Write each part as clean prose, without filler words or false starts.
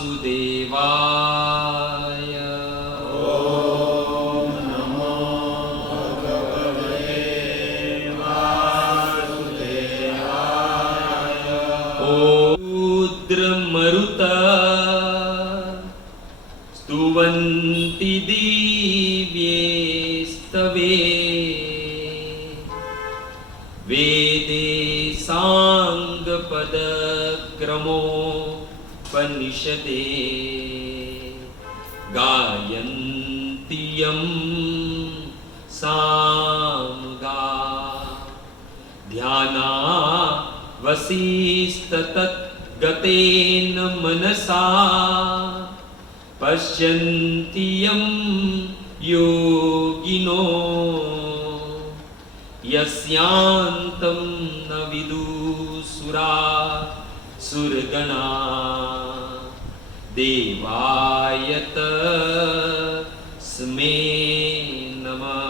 वासुदेवाय। ओम नमो भगवते वासुदेवाय। रुद्रमरुता स्तुवन्ति दिव्ये स्तवे वेदे साङ्गपदक्रमोपनिषदे गायन्ति यं सामगा ध्यानावसिस्ततद्गतेन मनसा पश्यन्ति यं योगिनो यस्यान्तं न विदुसुरा सुरगणा देवाय तस्मै नमः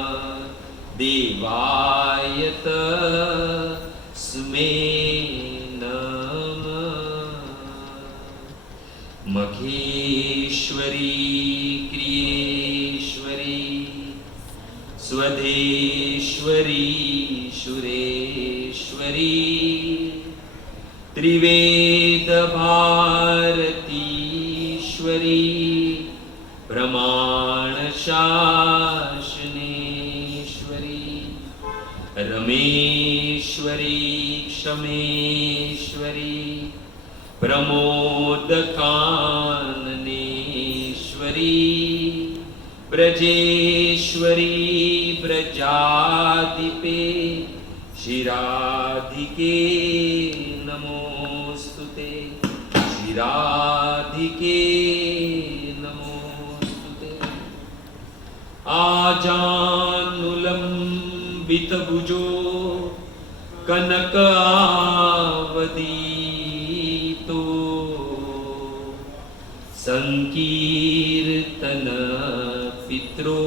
देवाय तस्मै नमः। मखेश्वरी क्रियेश्वरी स्वधेश्वरी शुरेश्वरी त्रिवेदभारतीश्वरी प्रमाणशासनेश्वरी रमेश्वरी क्षमेश्वरी प्रमोदकाननेश्वरी ब्रजेश्वरी ब्रजाधिपे शिराधिके नमोस्तुते शिराधिके नमोस्तुते। आजानुलंबितभुजो कनकावदीतो संकीर्तन पित्रो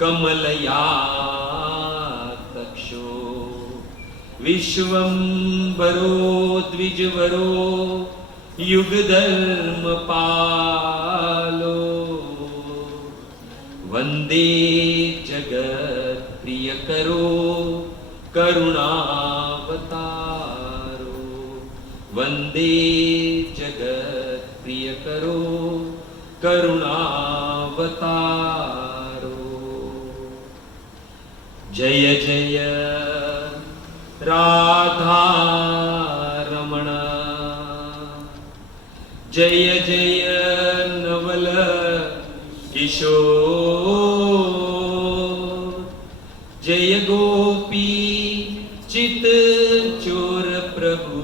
कमलयातक्षो विश्वंभरो द्विजवरो युगधर्मपालो वंदे जगत्प्रियकरो करुणावतारो वंदे जगत्प्रियकरो करुणावतारो। जय जय राधा रमण जय जय नवल किशोर जय गोपी चित चोर प्रभु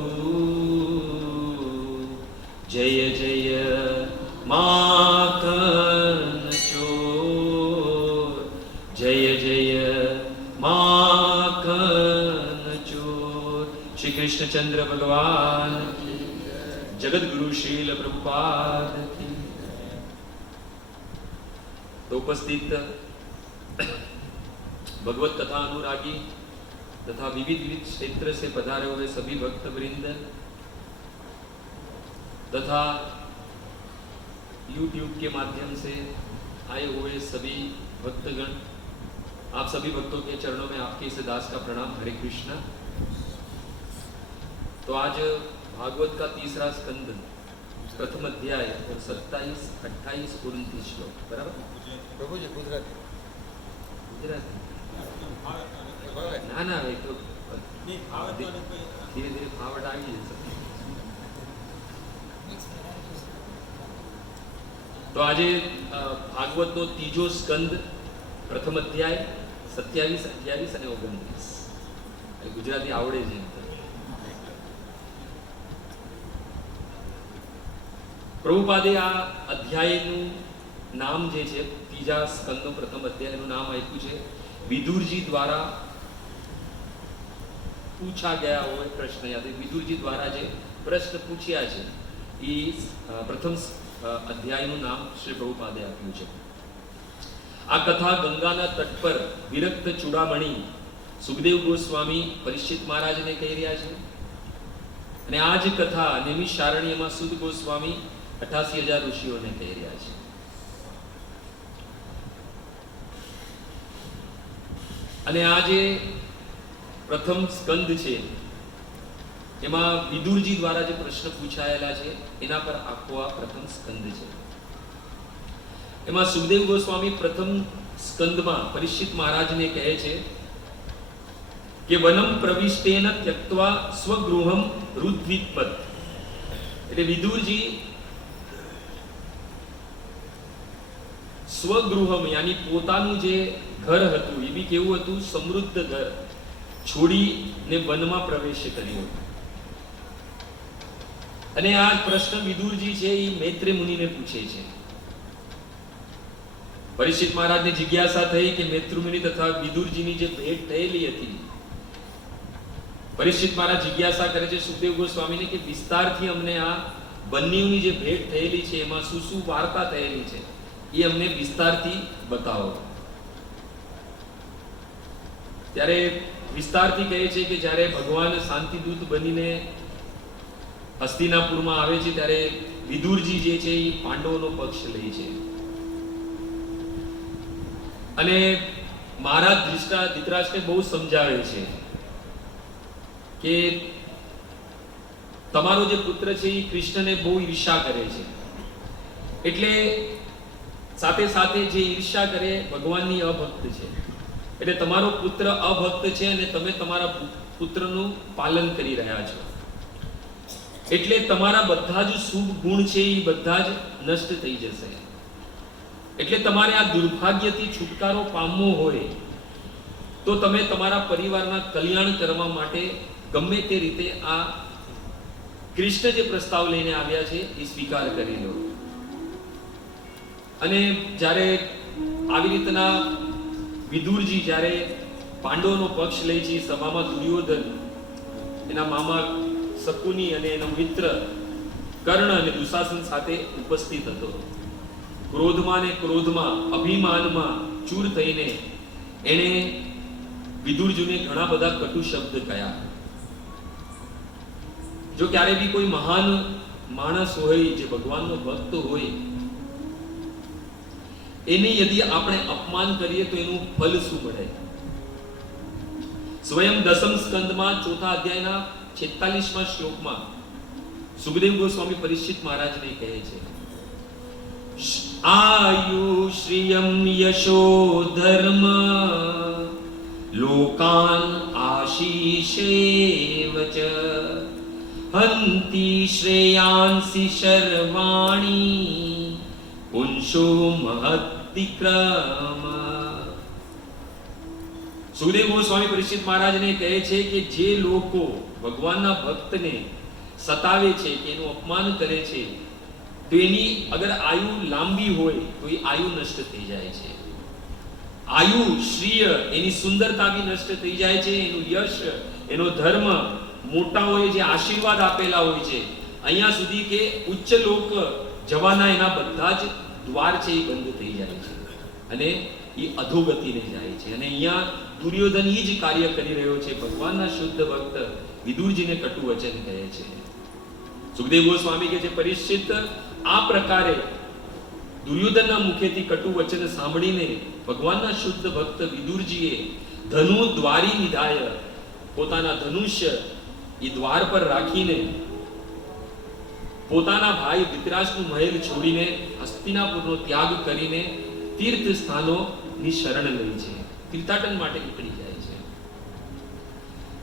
जय जय माखन चोर जय जय माखन चोर। श्री कृष्णचंद्र भगवान जगत गुरु शील प्रभुपाद की। तो उपस्थित भगवत कथा अनुरागी तथा विविध क्षेत्र से पधारे हुए सभी भक्त वृंद तथा YouTube के माध्यम से आए हुए सभी भक्तगण, आप सभी भक्तों के चरणों में आपके इस दास का प्रणाम। हरे कृष्णा। तो आज भागवत का तीसरा स्कंद प्रथम अध्याय और 27, 28, 29 श्लोक बराबर। प्रभु जी गुजराती ना ना एक तो धीरे धीरे फावट आ गई है। तो आज भागवत नो तीजो स्कंद प्रथम अध्याय 27, 28 અને 29 ગુજરાતી આવડે છે। પ્રભુપાદે આ અધ્યાયનું નામ જે છે ત્રીજા સ્કંદનો પ્રથમ અધ્યાયનું નામ આપ્યું છે વિદુરજી દ્વારા પૂછા ગયા હોય પ્રશ્ન યાદ વિદુરજી દ્વારા જે પ્રશ્ન પૂછ્યા છે એ પ્રથમ અધ્યાયનું નામ શ્રી પ્રભુપાદે આપ્યું છે। આ કથા ગંગાના તટ પર વિરક્ત ચૂડામણી સુખદેવ ગોસ્વામી પરીક્ષિત મહારાજને કહી રહ્યા છે અને આ જ કથા નિમિષારણ્યમાં સુદ ગોસ્વામી 88,000 ઋષિઓને કહી રહ્યા છે. અને આ જે પ્રથમ સ્કંદ છે એમાં વિદુરજી દ્વારા જે પ્રશ્ન પૂછાયેલા છે એના પર આખો આ પ્રથમ સ્કંદ છે. એમાં સુખદેવ ગોસ્વામી પ્રથમ સ્કંદમાં પરીક્ષિત મહારાજને કહે છે કે વનમ પ્રવિષ્ટેન ત્યક્ત્વા સ્વગૃહમ રુદ્વિત્મત. એટલે વિદુરજી સ્વગૃહમ યાની પોતાનું જે ઘર હતું એ બી કેવું હતું, સમૃદ્ધ ઘર છોડીને વનમાં પ્રવેશ કર્યો. અને આ પ્રશ્ન વિદુરજી છે એ મૈત્રેય મુનિને પૂછે છે. પરીક્ષિત મહારાજને જિજ્ઞાસા થઈ કે મૈત્રેય મુનિ તથા વિદુરજીની જે ભેટ થયેલી હતી, પરીક્ષિત મહારાજ જિજ્ઞાસા કરે છે સુખદેવ ગોસ્વામીને કે વિસ્તારથી અમને આ બંનેની જે ભેટ થયેલી છે એમાં શું શું વાર્તા થયેલી છે એ અમને વિસ્તારથી બતાવો. ત્યારે વિસ્તારથી કહે છે કે જ્યારે ભગવાન શાંતિદૂત બનીને હસ્તિનાપુરમાં આવે છે ત્યારે વિદુરજી જે છે એ પાંડવોનો પક્ષ લે છે. અને મહારાજ ધૃતરાષ્ટ્રને બહુ સમજાવે છે કે તમારો જે પુત્ર છે એ કૃષ્ણને બહુ ઈર્ષા કરે છે, એટલે સાથે સાથે જે ઈર્ષા કરે ભગવાનની અભક્ત છે. એટલે તમારો પુત્ર અભક્ત છે અને તમે તમારા પુત્રનું પાલન કરી રહ્યા છો, એટલે તમારા બધા જ શુભ ગુણ છે એ બધા જ નષ્ટ થઈ જશે. એટલે તમારે આ દુર્ભાગ્યથી છુટકારો પામવો હોય તો તમે તમારા પરિવારના કલ્યાણ કરવા માટે ગમે તે રીતે આ કૃષ્ણ જે પ્રસ્તાવ લઈને આવ્યા છે એ સ્વીકાર કરી લો. અને જ્યારે આવી રીતના વિદુરજી જ્યારે પાંડવોનો પક્ષ લે છે, સભામાં દુર્યોધન, એના મામા શકુની અને એનો મિત્ર કર્ણ અને દુશાસન સાથે ઉપસ્થિત હતો. ક્રોધમાં ને ક્રોધમાં, અભિમાનમાં ચૂર થઈને એણે વિદુરજીને ઘણા બધા કટુ શબ્દ કહ્યા. જો ક્યારે બી કોઈ મહાન માણસ હોય, જે ભગવાનનો ભક્ત હોય, એને યદિ આપણે અપમાન કરીએ તો એનું ફલ શું મળે? સ્વયં દસમ સ્કંદમાં 4થા અધ્યાયના 46મા શ્લોકમાં સુખદેવ ગોસ્વામી પરીક્ષિત મહારાજને કહે છે, આયુ શ્રિયમ યશો ધર્મ લોકાન આશીષેવ ચ હંતિ શ્રેયાંસી સર્વાણી પુંસો મહત્તિક્રમ. સુખદેવ ગોસ્વામી પરીક્ષિત મહારાજને કહે છે કે જે લોકો ભગવાનના ભક્તને સતાવે છે કે એનું અપમાન કરે છે તો એની અગર આયુ લાંબી હોય તો એ આયુ નષ્ટ થઈ જાય છે. આયુ શ્રીય એની સુંદરતા બી નષ્ટ થઈ જાય છે, એનું યશ, એનો ધર્મ, મોટાઓએ જે આશીર્વાદ આપેલા હોય છે, અહીંયા સુધી કે ઉચ્ચ લોક જવાના એના બધા જ દ્વાર છે એ બંધ થઈ જાય છે અને એ અધોગતિને જાય છે. અને અહીંયા દુર્યોધન એ જ કાર્ય કરી રહ્યો છે. ભગવાનના શુદ્ધ ભક્ત વિદુરજીને કટુ વચન કહે છે. સુખદેવ ગોસ્વામી કહે છે, પરીક્ષિત, આ પ્રકારે દુર્યોધનના મુખેથી કટુ વચન સાંભળીને ભગવાનના શુદ્ધ ભક્ત વિદુરજીએ ધનુ દ્વારી નિધાય, પોતાના ધનુષ્ય એ દ્વાર પર રાખીને પોતાના ભાઈ ધૃતરાષ્ટ્રનું મહેલ છોડીને હસ્તિનાપુરનો ત્યાગ કરીને તીર્થ સ્થાનોની શરણ લે છે, તીર્થાટન માટે નીકળી જાય છે.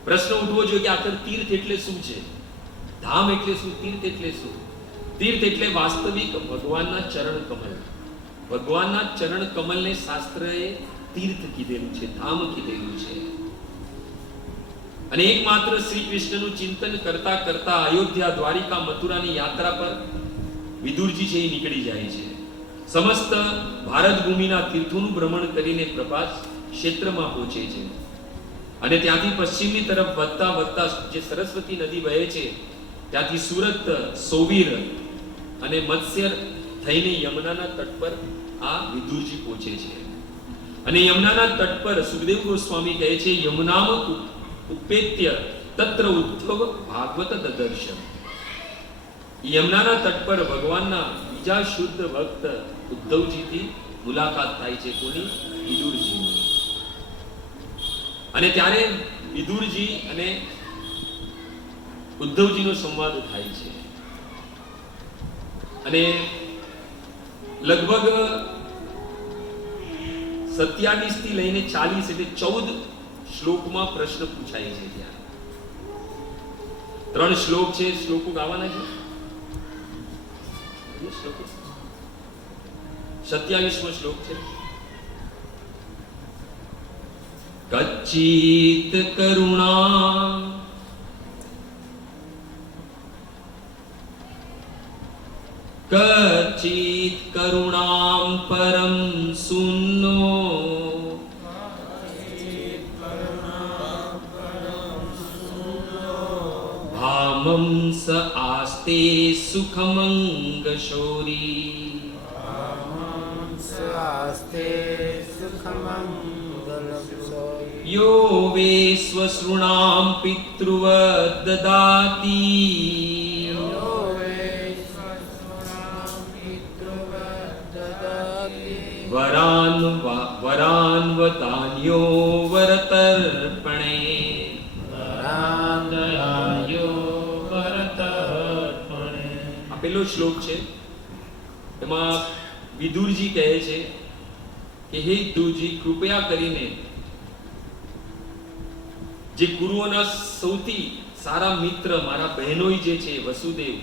પ્રશ્ન ઉઠવો જોઈએ કે આખર તીર્થ એટલે શું છે? ધામ એટલે શું? તીર્થ એટલે શું? તીર્થ એટલે વાસ્તવિક ભગવાનના ચરણ કમલ. ભગવાનના ચરણ કમલને શાસ્ત્રએ તીર્થ કીધેલું છે, ધામ કીધેલું છે. અને એકમાત્ર શ્રી કૃષ્ણનું ચિંતન કરતા કરતા અયોધ્યા, દ્વારિકા, મથુરાની યાત્રા પર વિદુરજી છે એ નીકળી જાય છે. સમસ્ત ભારત ભૂમિના તીર્થોનું ભ્રમણ કરીને પ્રભાસ ક્ષેત્રમાં પહોંચે છે. અને ત્યાંથી પશ્ચિમની તરફ વધતા વધતા જે સરસ્વતી નદી વહે છે ત્યાંથી સુરત, સોવીર અને મત્સ્ય થઈને યમુનાના તટ પર આ વિદુરજી પહોંચે છે. અને યમુનાના તટ પર સુખદેવ ગોસ્વામી કહે છે, યમુનામ ઉપેત્ય તત્ર ઉદ્ધવ ભાગવત દદર્શ. યમુનાના તટ પર ભગવાનના બીજા શુદ્ધ ભક્ત ઉદ્ધવજીથી મુલાકાત થાય છે. કોની? વિદુરજીની. અને ત્યારે વિદુરજી અને ઉદ્ધવજીનો સંવાદ થાય છે. અને લગભગ 27 થી લઈને 40 એટલે 14 શ્લોકમાં પ્રશ્ન પૂછાય છે. ત્યાં 3 શ્લોક છે. શ્લોકો ગાવાના છે. 27મો શ્લોક છે. કચ્ચિત કરુણા કચ્ચિત કરુણામ પરમ સુન્નો ભામં સ આસ્તે સુખમંગ શૌરી યો વે સ્વસૃણામ પિતૃવદ દદાતિ વરાન વદાન્યો વરતર્પણે. આ પેલો શ્લોક છે. એમાં વિદુરજી કહે છે કે હે વિદુરજી, કૃપયા કરીને જે ગુરુઓના સૌથી સારા મિત્ર મારા બહેનોઈ જે છે વસુદેવ,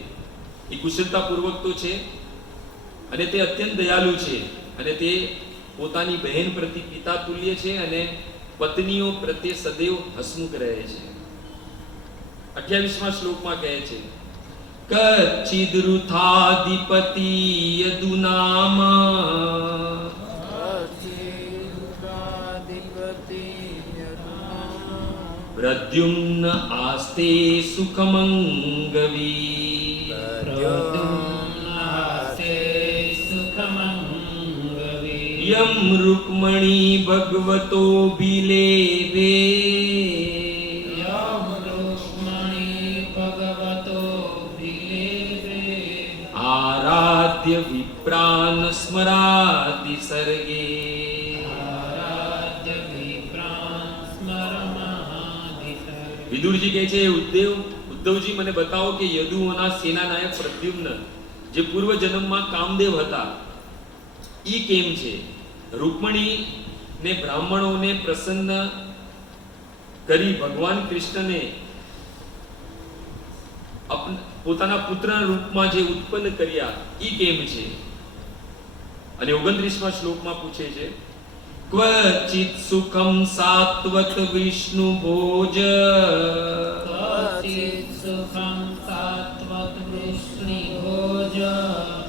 એ કુશળતાપૂર્વક તો છે અને તે અત્યંત દયાળુ છે અને તે પોતાની બહેન પ્રતિ પિતા તુલ્ય છે અને પત્નીઓ પ્રત્યે સદૈવ હસમુખ રહે છે. 28મા શ્લોકમાં કહે છે કચ્ચિદૃથાધિપતિ યદુનામ પ્રદ્યુમ્ન આસ્તે સુખમંગવી યમ રૂકમણી ભગવતો બિલેવે આરાધ્ય વિપ્રાન સ્મરાતિ સર્ગે. વિદુરજી કહે છે ઉદ્ધવજી મને બતાવો કે યદુઓના સેનાનાયક પ્રદ્યુમ્ન જે પૂર્વ જન્મમાં કામદેવ હતા ઈ કેમ છે? રૂકમણી ને બ્રાહ્મણોને પ્રસન્ન કરી ભગવાન કૃષ્ણને પોતાના પુત્રના રૂપમાં જે ઉત્પન્ન કર્યા ઈ કેમ છે? અને 29મા શ્લોકમાં પૂછે છે ક્વચિત સુખમ સાત્વત વિષ્ણુ ભોજ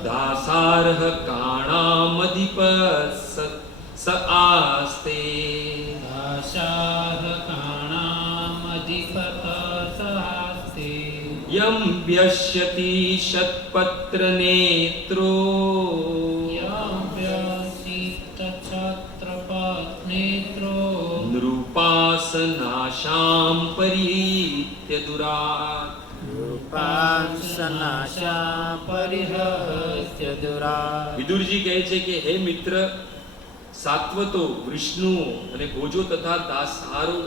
દાસાર્હ કાણામધિપસ સ આસ્તે યમ વ્યશ્યતિ શતપત્ર નેત્રો નૃપાસનાશામ પરિત્ય દુરાત. વિદુરજી કહે છે કે હે મિત્ર, સાત્વતો વિષ્ણુઓ અને ભોજો તથા દાસારો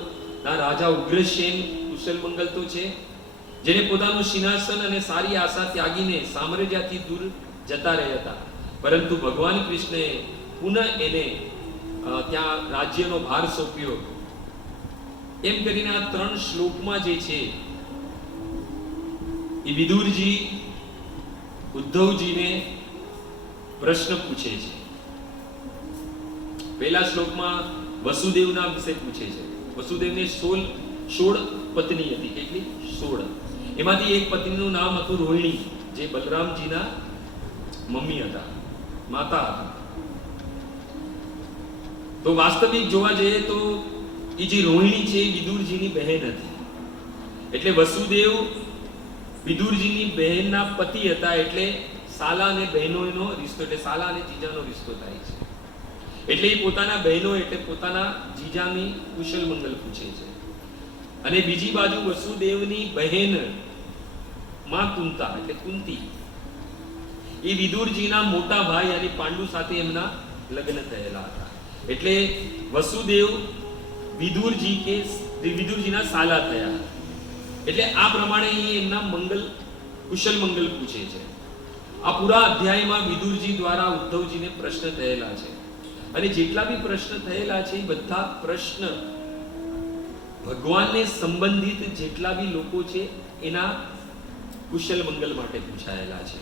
ના રાજા ઉગ્રસેન કુશલ મંગલ તો છે, જેને પોતાનું સિંહાસન અને સારી આશા ત્યાગીને સામ્રાજ્યથી દૂર જતા રહ્યા હતા, પરંતુ ભગવાન કૃષ્ણએ પુનઃ એને ત્યાં રાજ્યનો ભાર સોંપ્યો. એમ કરીને આ 3 શ્લોકમાં જે છે એ વિદુરજી ઉદ્ધવજીને પ્રશ્ન પૂછે છે. પહેલા શ્લોકમાં વસુદેવના વિશે પૂછે છે. વસુદેવને 16 પત્ની હતી. કેટલી? 16. એમાંથી એક પત્નીનું નામ હતું રોહિણી, જે બલરામજીના મમ્મી હતા, માતા હતા. તો વાસ્તવિક જોવા જઈએ તો એ જે રોહિણી છે એ વિદુરજીની બહેન હતી. એટલે વસુદેવ વિદુરજીની બહેનના પતિ હતા. એટલે સાલા અને બહેનોનો રિશ્તો, એટલે સાલા અને જીજાનો રિશ્તો થાય છે. એટલે એ પોતાના બહેનો એટલે પોતાના જીજાની કુશલ મંગલ પૂછે છે. અને બીજી બાજુ વસુદેવની બહેન માં કુંતા એટલે કુંતી, એ વિદુરજીના મોટા ભાઈ અને પાંડુ સાથે એમના લગ્ન થયેલા હતા. એટલે વસુદેવ વિદુરજી કે વિદુરજીના સાલા થયા. એટલે આ પ્રમાણે એમના કુશલ મંગલ પૂછે છે. આ પૂરા અધ્યાયમાં વિદુરજી દ્વારા ઉદ્ધવજીને પ્રશ્ન થયેલા છે, અને જેટલા બી પ્રશ્ન થયેલા છે એ બધા પ્રશ્ન ભગવાનને સંબંધિત જેટલા બી લોકો છે એના કુશલ મંગલ માટે પૂછાયેલા છે.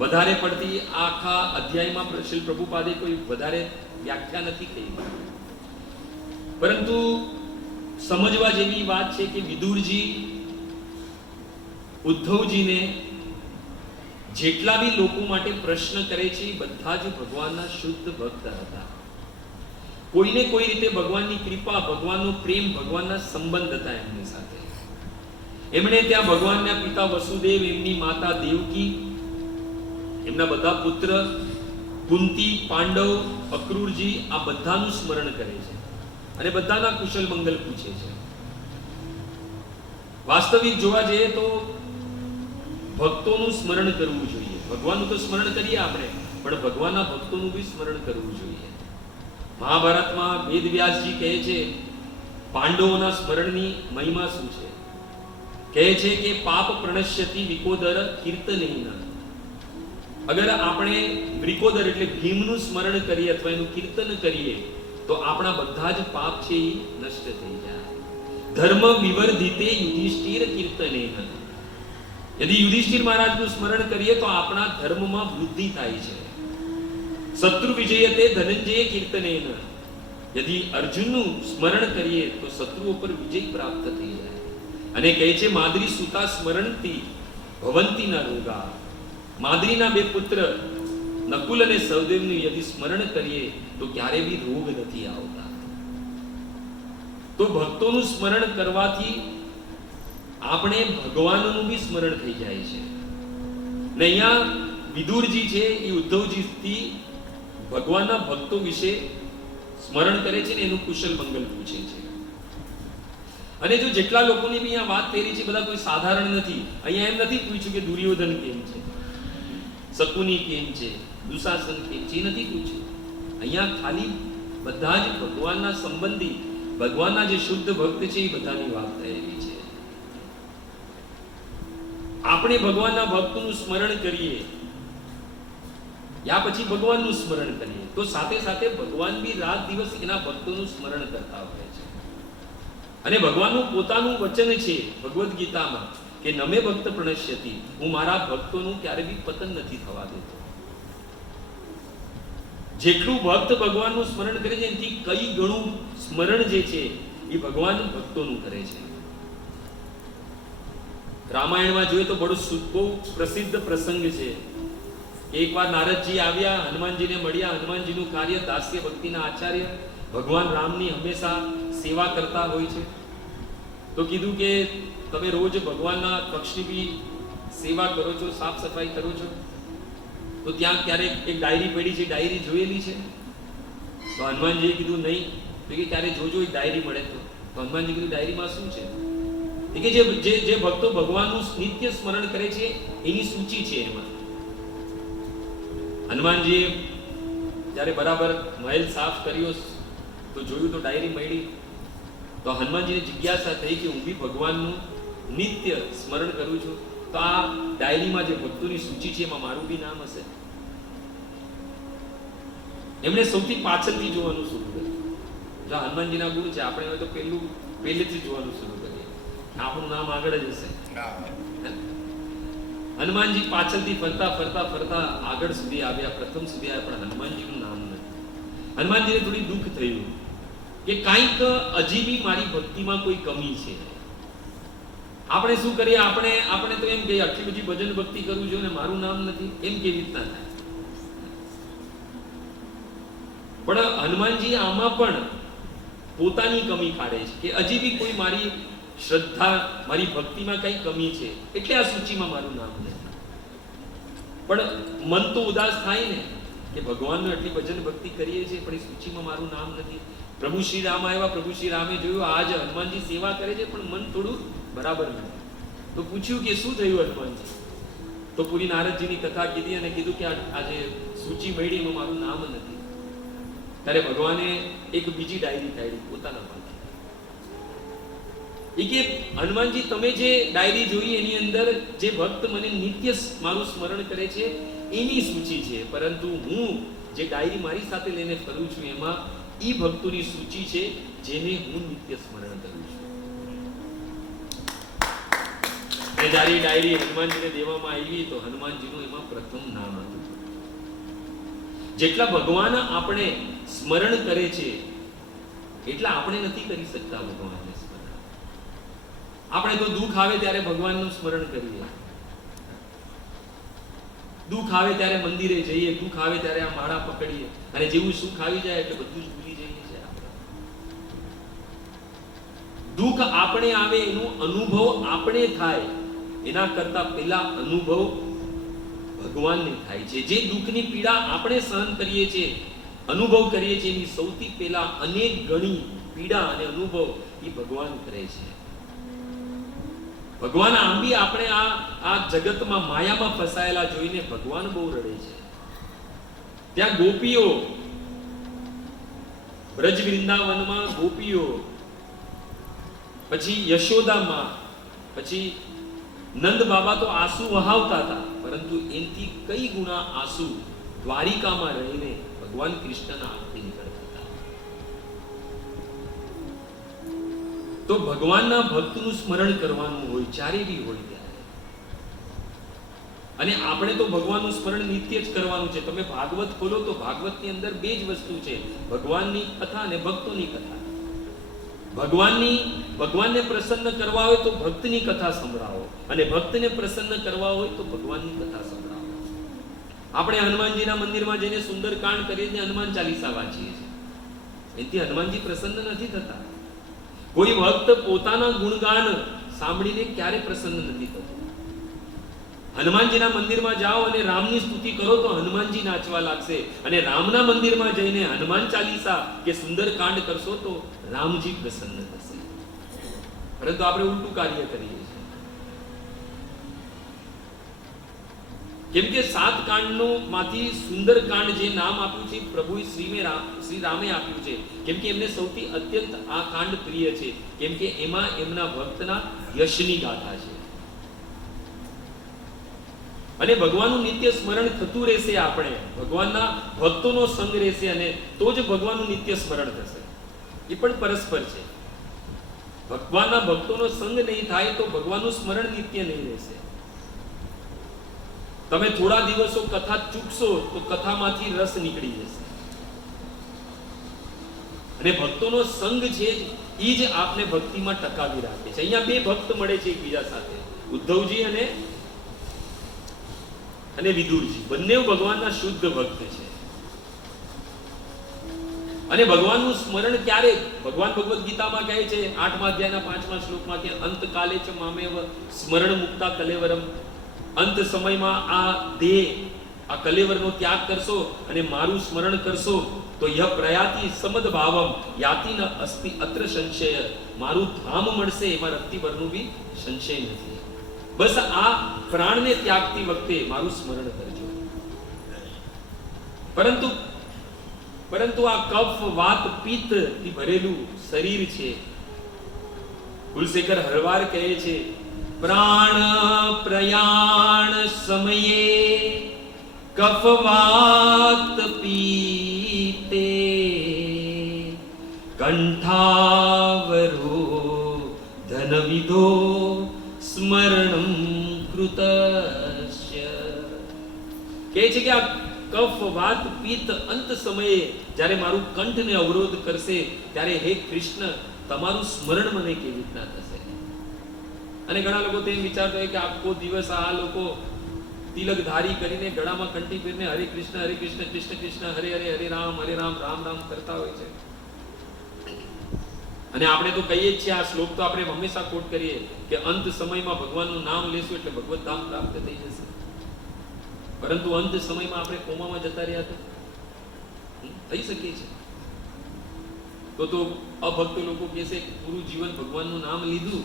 વધારે પડતી આખા અધ્યાયમાં શ્રી પ્રભુપાદે કોઈ વધારે વ્યાખ્યા નથી કરી, પરંતુ સમજવા જેવી વાત છે કે વિદુરજી ઉદ્ધવજીને જેટલા બી લોકો માટે પ્રશ્ન કરે છે એ બધા જ ભગવાનના શુદ્ધ ભક્ત હતા. કોઈને કોઈ રીતે ભગવાનની કૃપા, ભગવાનનો પ્રેમ, ભગવાનના સંબંધ હતા એમની સાથે. એમણે ત્યાં ભગવાનના પિતા વસુદેવ, એમની માતા દેવકી, એમના બધા પુત્ર કુંતી, પાંડવ, અક્રૂરજી, આ બધાનું સ્મરણ કરે છે અને બધાના કુશલ મંગલ પૂછે છે. વાસ્તવિક જોવા જઈએ તો ભક્તોનું સ્મરણ કરવું જોઈએ. ભગવાનનું તો સ્મરણ કરીએ આપણે, પણ ભગવાનના ભક્તોનું બી સ્મરણ કરવું જોઈએ. મહાભારતમાં વેદવ્યાસજી કહે છે પાંડવોના સ્મરણની મહિમા શું છે. કહે છે કે પાપ પ્રણશ્યતિ વિકોદર કીર્તનેન. અગર આપણે વિકોદર એટલે ભીમનું સ્મરણ કરીએ અથવા એનું કીર્તન કરીએ તો આપણા બધા જ પાપ છે એ નષ્ટ થઈ જાય. ધર્મ વિવર્ધિતે યુધિષ્ઠિર કીર્તનેન. यदि युधिष्ठिर महाराजનું સ્મરણ કરીએ તો આપણા ધર્મમાં વૃદ્ધિ થાય છે. શત્રુ વિજયતે ધનંજય કીર્તનેન. यदि અર્જુનનું સ્મરણ કરીએ તો શત્રુઓ પર વિજય પ્રાપ્ત થઈ જાય. અને કહે છે માદ્રી સુતા સ્મરણથી ભવંતી ન રોગા. માદ્રીના બે પુત્ર નકુલ અને સહદેવનું यदि સ્મરણ કરીએ તો ક્યારે બી રોગ નથી આવતા. તો ભક્તોનું સ્મરણ કરવાથી આપણે ભગવાનનું બી સ્મરણ થઈ જાય છે. ને અહીંયા વિદુરજી છે એ ઉદ્ધવજીથી ભગવાનના ભક્તો વિશે સ્મરણ કરે છે ને એનું કુશલ મંગલ પૂછે છે. અને જો જેટલા લોકોની બી અહીંયા વાત થઈ રહી છે બધા કોઈ સાધારણ નથી. અહીંયા એમ નથી પૂછ્યું કે દુર્યોધન કેમ છે, શકુની કેમ છે, દુશાસન કેમ છે, એ નથી પૂછ્યું. અહીંયા ખાલી બધા જ ભગવાનના સંબંધી, ભગવાનના જે શુદ્ધ ભક્ત છે એ બધાની વાત થયેલી છે. આપણે ભગવાનના ભક્તનું સ્મરણ કરીએ યા પછી ભગવાનનું સ્મરણ કરીએ તો સાથે સાથે ભગવાન બી રાત દિવસ એના ભક્તોનું સ્મરણ કરતા હોય છે. અને ભગવાનનું પોતાનું વચન છે ભગવદ્ ગીતામાં કે નમે ભક્ત પ્રણશ્યતિ, હું મારા ભક્તોનું ક્યારે બી પતન નથી થવા દેતો. જેટલું ભક્ત ભગવાનનું સ્મરણ કરે છે એનાથી કઈ ગણું સ્મરણ જે છે એ ભગવાન ભક્તોનું કરે છે. રામાયણમાં જોઈએ તો બહુ પ્રસિદ્ધ પ્રસંગ છે. એકવાર નારદજી આવ્યા, હનુમાનજીને મળ્યા. હનુમાનજીનું કાર્ય દાસ્ય ભક્તિના આચાર્ય ભગવાન રામની હંમેશા સેવા કરતા હોય છે. તો કીધું કે તમે રોજ ભગવાનના પક્ષની બી સેવા કરો છો, સાફ સફાઈ કરો છો, તો ત્યાં ક્યારેક એક ડાયરી પડી છે, ડાયરી જોયેલી છે? તો હનુમાનજીએ કીધું નહીં. તો કે ક્યારે જોજો એક ડાયરી મળે તો. હનુમાનજી કીધું ડાયરીમાં શું છે? કે જે ભક્તો ભગવાનનું નિત્ય સ્મરણ કરે છે એની સૂચિ છે એમાં. હનુમાનજીએ જ્યારે બરાબર મહેલ સાફ કર્યો તો જોયું તો ડાયરી મળી. તો હનુમાનજીને જિજ્ઞાસા થઈ કે હું બી ભગવાનનું નિત્ય સ્મરણ કરું છું, તો આ ડાયરીમાં જે ભક્તોની સૂચિ છે એમાં મારું બી નામ હશે. એમણે સૌથી પાછળથી જોવાનું શરૂ કર્યું. જો હનુમાનજીના ગુણ છે, આપણે તો પહેલેથી જોવાનું શરૂ કરીએ, આપણું નામ આગળ જ હશે. હનુમાનજી પાછળથી ફરતા ફરતા ફરતા આગળ સુધી આવ્યા, પ્રથમ સુધી આવ્યા, પણ હનુમાનજીનું નામ નથી. હનુમાનજીને થોડી દુઃખ થયું કે કાંઈક અજીબી મારી ભક્તિમાં કોઈ કમી છે. આપણે શું કરીએ, આપણે તો એમ કહીએ આટલી બધી ભજન ભક્તિ કરું છું ને મારું નામ નથી, એમ કેવી રીતના થાય? પણ હનુમાનજી આમાં પણ પોતાની કમી કાઢે છે કે હજી બી કોઈ મારી શ્રદ્ધા, મારી ભક્તિમાં કઈ કમી છે એટલે આ સૂચિમાં મારું નામ નથી. પણ મન તો ઉદાસ થાય ને કે ભગવાનનું એટલી ભજન ભક્તિ કરીએ છીએ પણ એ સૂચિમાં મારું નામ નથી. પ્રભુ શ્રી રામ આવ્યા, પ્રભુ શ્રી રામે જોયું આજ હનુમાનજી સેવા કરે છે પણ મન થોડું બરાબર નથી. તો પૂછ્યું કે શું થયું હનુમાનજી? તો પૂરી નારદજીની કથા કીધી અને કીધું કે આજે સૂચિ મળી એમાં મારું નામ નથી. ત્યારે ભગવાને એક બીજી ડાયરી કાઢી પોતાના માંથી. એ કે હનુમાનજી, તમે જે ડાયરી જોઈ એની અંદર જે ભક્ત મને નિત્ય મારું સ્મરણ કરે છે એની સૂચિ છે, પરંતુ હું જે ડાયરી મારી સાથે લઈને ફરું છું એમાં ઈ ભક્તોની સૂચિ છે જેને હું નિત્ય સ્મરણ કરું છું. અને જ્યારે એ ડાયરી હનુમાનજીને દેવામાં આવી તો હનુમાનજીનું એમાં પ્રથમ નામ હતું. જેટલા ભગવાન આપણે સ્મરણ કરે છે એટલા આપણે નથી કરી શકતા ભગવાનને સ્મરણ. આપણે તો દુઃખ આવે ત્યારે ભગવાનનું સ્મરણ કરીએ, દુઃખ આવે ત્યારે મંદિરે જઈએ, દુઃખ આવે ત્યારે આ માળા પકડીએ, અને જેવું સુખ આવી જાય એટલે બધું જ ભૂલી જઈએ છીએ આપણે. દુઃખ આપણે આવે એનો અનુભવ આપણે થાય એના કરતા પહેલા અનુભવ ભગવાનને થાય છે. જે દુઃખની પીડા આપણે સહન કરીએ છીએ, અનુભવ કરીએ છીએ, એની સૌથી પહેલા અનેક ગણી પીડા અને અનુભવ એ ભગવાન કરે છે. ભગવાન આંબી આપણે આ જગતમાં માયામાં ફસાયેલા જોઈને ભગવાન બહુ રડે છે. ત્યાં ગોપીઓ, બ્રજ વૃંદાવનમાં ગોપીઓ, પછી યશોદામાં, પછી નંદ બાબા તો આંસુ વહાવતા હતા, પરંતુ એનથી કઈ ગુણા આંસુ દ્વારિકામાં રહીને ભગવાન કૃષ્ણના આંખથી નીકળતા હતા. તો ભગવાનના ભક્તનું સ્મરણ કરવાનું હોય જ્યારે બી હોય ત્યારે. અને આપણે તો ભગવાનનું સ્મરણ નિત્ય જ કરવાનું છે. તમે ભાગવત ખોલો તો ભાગવતની અંદર બે જ વસ્તુ છે, ભગવાનની કથા અને ભક્તોની કથા. ભગવાનને પ્રસન્ન કરવા હોય તો ભક્તની કથા સંભળાવો, અને ભક્તને પ્રસન્ન કરવા હોય તો ભગવાનની કથા સંભળાવો. આપણે હનુમાનજીના મંદિરમાં જઈને સુંદરકાંડ કરીને હનુમાન ચાલીસા વાંચીએ છીએ, એથી હનુમાનજી પ્રસન્ન નથી થતા. કોઈ ભક્ત પોતાના ગુણગાન સાંભળીને ક્યારે પ્રસન્ન નથી થતો. હનુમાનજીના મંદિરમાં જાઓ અને રામની સ્તુતિ કરો તો હનુમાનજી નાચવા લાગશે, અને રામના મંદિરમાં જઈને હનુમાન ચાલીસા કે સુંદરકાંડ કરશો તો રામજી પ્રસન્ન થશે. પરંતુ આપણે ઉલટું કાર્ય કરીએ છીએ. કેમ કે 7 કાંડનું માંથી સુંદરકાંડ જે નામ આપ્યું છે પ્રભુ શ્રી રામે આપ્યું છે, કેમ કે એમને સૌથી અત્યંત આ કાંડ પ્રિય છે, કેમ કે એમાં એમના ભક્તના યશની ગાથા છે. અને ભગવાનનું નિત્ય સ્મરણ થતું રહેશે, આપણે ભગવાનના ભક્તોનો સંગ રહેશે, અને તો જ ભગવાનનું નિત્ય સ્મરણ થશે. એ પણ પરસ્પર છે. ભગવાનના ભક્તોનો સંગ નહીં થાય તો ભગવાનનું સ્મરણ નિત્ય નહીં રહેશે. તમે થોડા દિવસો કથા ચૂકશો તો કથામાંથી રસ નીકળી જશે. અને ભક્તોનો સંગ છે એ જ આપને ભક્તિમાં ટકાવી રાખે છે. અહીંયા બે ભક્ત મળે છે એકબીજા સાથે, ઉદ્ધવજી અને વિદુરજી. બંને ભગવાનના શુદ્ધ ભક્ત છે. અને ભગવાનનું સ્મરણ ક્યારે? ભગવાન ભગવદ ગીતામાં કહે છે 8મા અધ્યાયના 5મા શ્લોકમાં કે અંતકાલે ચ મામેવ સ્મરણ મુક્તા કલેવરમ. અંત સમયમાં આ દેહ, આ કલેવરનો ત્યાગ કરશો અને મારું સ્મરણ કરશો તો યહ પ્રયાતિ સમદ ભાવમ યાતિ ન અસ્તિ અત્ર સંશય. મારું ધામ મળશે, એમાં રત્તીભરનું બી સંશય નથી. બસ આ પ્રાણને ત્યાગતી વખતે મારું સ્મરણ કરજો. પરંતુ આ કફ વાત પિત્ત થી ભરેલું શરીર છે. કુલશેખર હરવાર કહે છે પ્રાણ પ્રયાણ સમયે કફ વાત પીતે કંઠાવરો ધન વિધો સ્મરણમ કૃતસ્ય. કહે છે કે આ કફ વાત પિત્ત અંત સમયે જ્યારે મારું કંઠને અવરોધ કરશે ત્યારે હે કૃષ્ણ તમારું સ્મરણ મને કેવી રીતના થશે. અને ઘણા લોકો તેમ વિચારતા હોય કે આખો દિવસ આ લોકો તિલક ધારી કરીને ગળામાં કંઠી પહેરીને હરે કૃષ્ણ કૃષ્ણ કૃષ્ણ હરે હરે હરે રામ રામ રામ કરતા હોય છે. અને આપણે તો કહીએ જ છીએ, આ શ્લોક તો આપણે હંમેશા કોટ કરીએ કે અંત સમયમાં ભગવાનનું નામ લેશું એટલે ભગવત ધામ પ્રાપ્ત થઈ જશે. પરંતુ અંત સમયમાં આપણે કોમામાં જતા રહ્યા તો થઈ શકે છે. તો અભક્ત લોકો કહેશે કે પૂરું જીવન ભગવાનનું નામ લીધું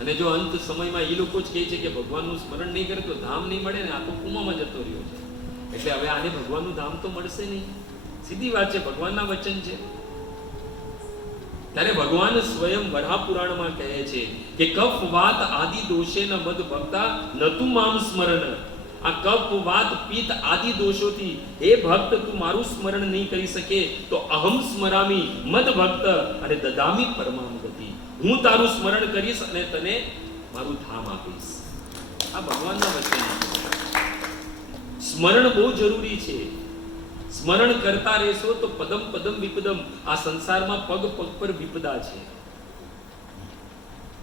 અને જો અંત સમયમાં એ લોકો જ કહે છે કે ભગવાનનું સ્મરણ નહીં કરે તો ધામ નહીં મળે ને, આ તો કુવામાં જતો રહ્યો છે, એટલે હવે આને ભગવાનનું ધામ તો મળશે નહીં. સીધી વાત છે, ભગવાનના વચન છે. ત્યારે ભગવાન સ્વયં વરાહ પુરાણમાં કહે છે કે કફ વાત આદિ દોષે ન મદ ભક્તા નતુ મામ સ્મરણ. આ કફ વાત પિત્ત આદિ દોષોથી હે ભક્ત તું મારું સ્મરણ નહીં કરી શકે તો અહમ સ્મરામી મદ ભક્ત અને દદામી પરમામ ગતિ. હું તારું સ્મરણ કરીશ અને તને મારું ધામ આપીશ. આ ભગવાનના વચન છે. સ્મરણ બહુ જરૂરી છે. સ્મરણ કરતા રહેશો તો પદમ પદમ વિપદમ, આ સંસારમાં પગ પગ પર વિપદા છે,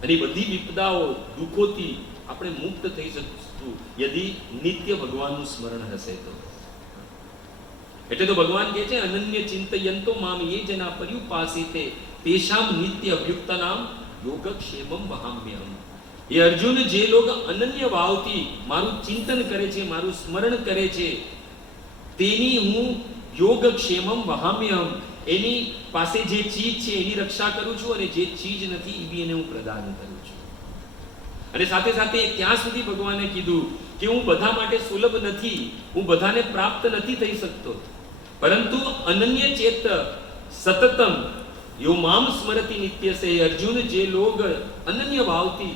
અને બધી વિપદાઓ દુઃખોથી આપણે મુક્ત થઈ શકશું યદી નિત્ય ભગવાનનું સ્મરણ હશે તો. એટલે તો ભગવાન કહે છે અનન્ય ચિંતયંતો મામ યે જના પર્યુપાસિતે તેષામ નિત્ય અભ્યુક્તાનામ યોગક્ષેમમ વહામ્યહમ. એ અર્જુન, જે લોકો અનન્ય ભાવથી મારું ચિંતન કરે છે, મારું સ્મરણ કરે છે, તેની હું યોગક્ષેમમ વહામ્યહમ, એની પાસે જે ચીજ છે એની રક્ષા કરું છું, અને જે ચીજ નથી એ બી એને હું પ્રદાન કરું છું. અને સાથે સાથે ત્યાં સુધી ભગવાને કીધું કે હું બધા માટે સુલભ નથી, હું બધાને પ્રાપ્ત નથી થઈ શકતો, પરંતુ અનન્ય ચેત સતતમ યો મામ સ્મરતિ નિત્યસે. અર્જુન, જે લોગ અનન્ય ભાવથી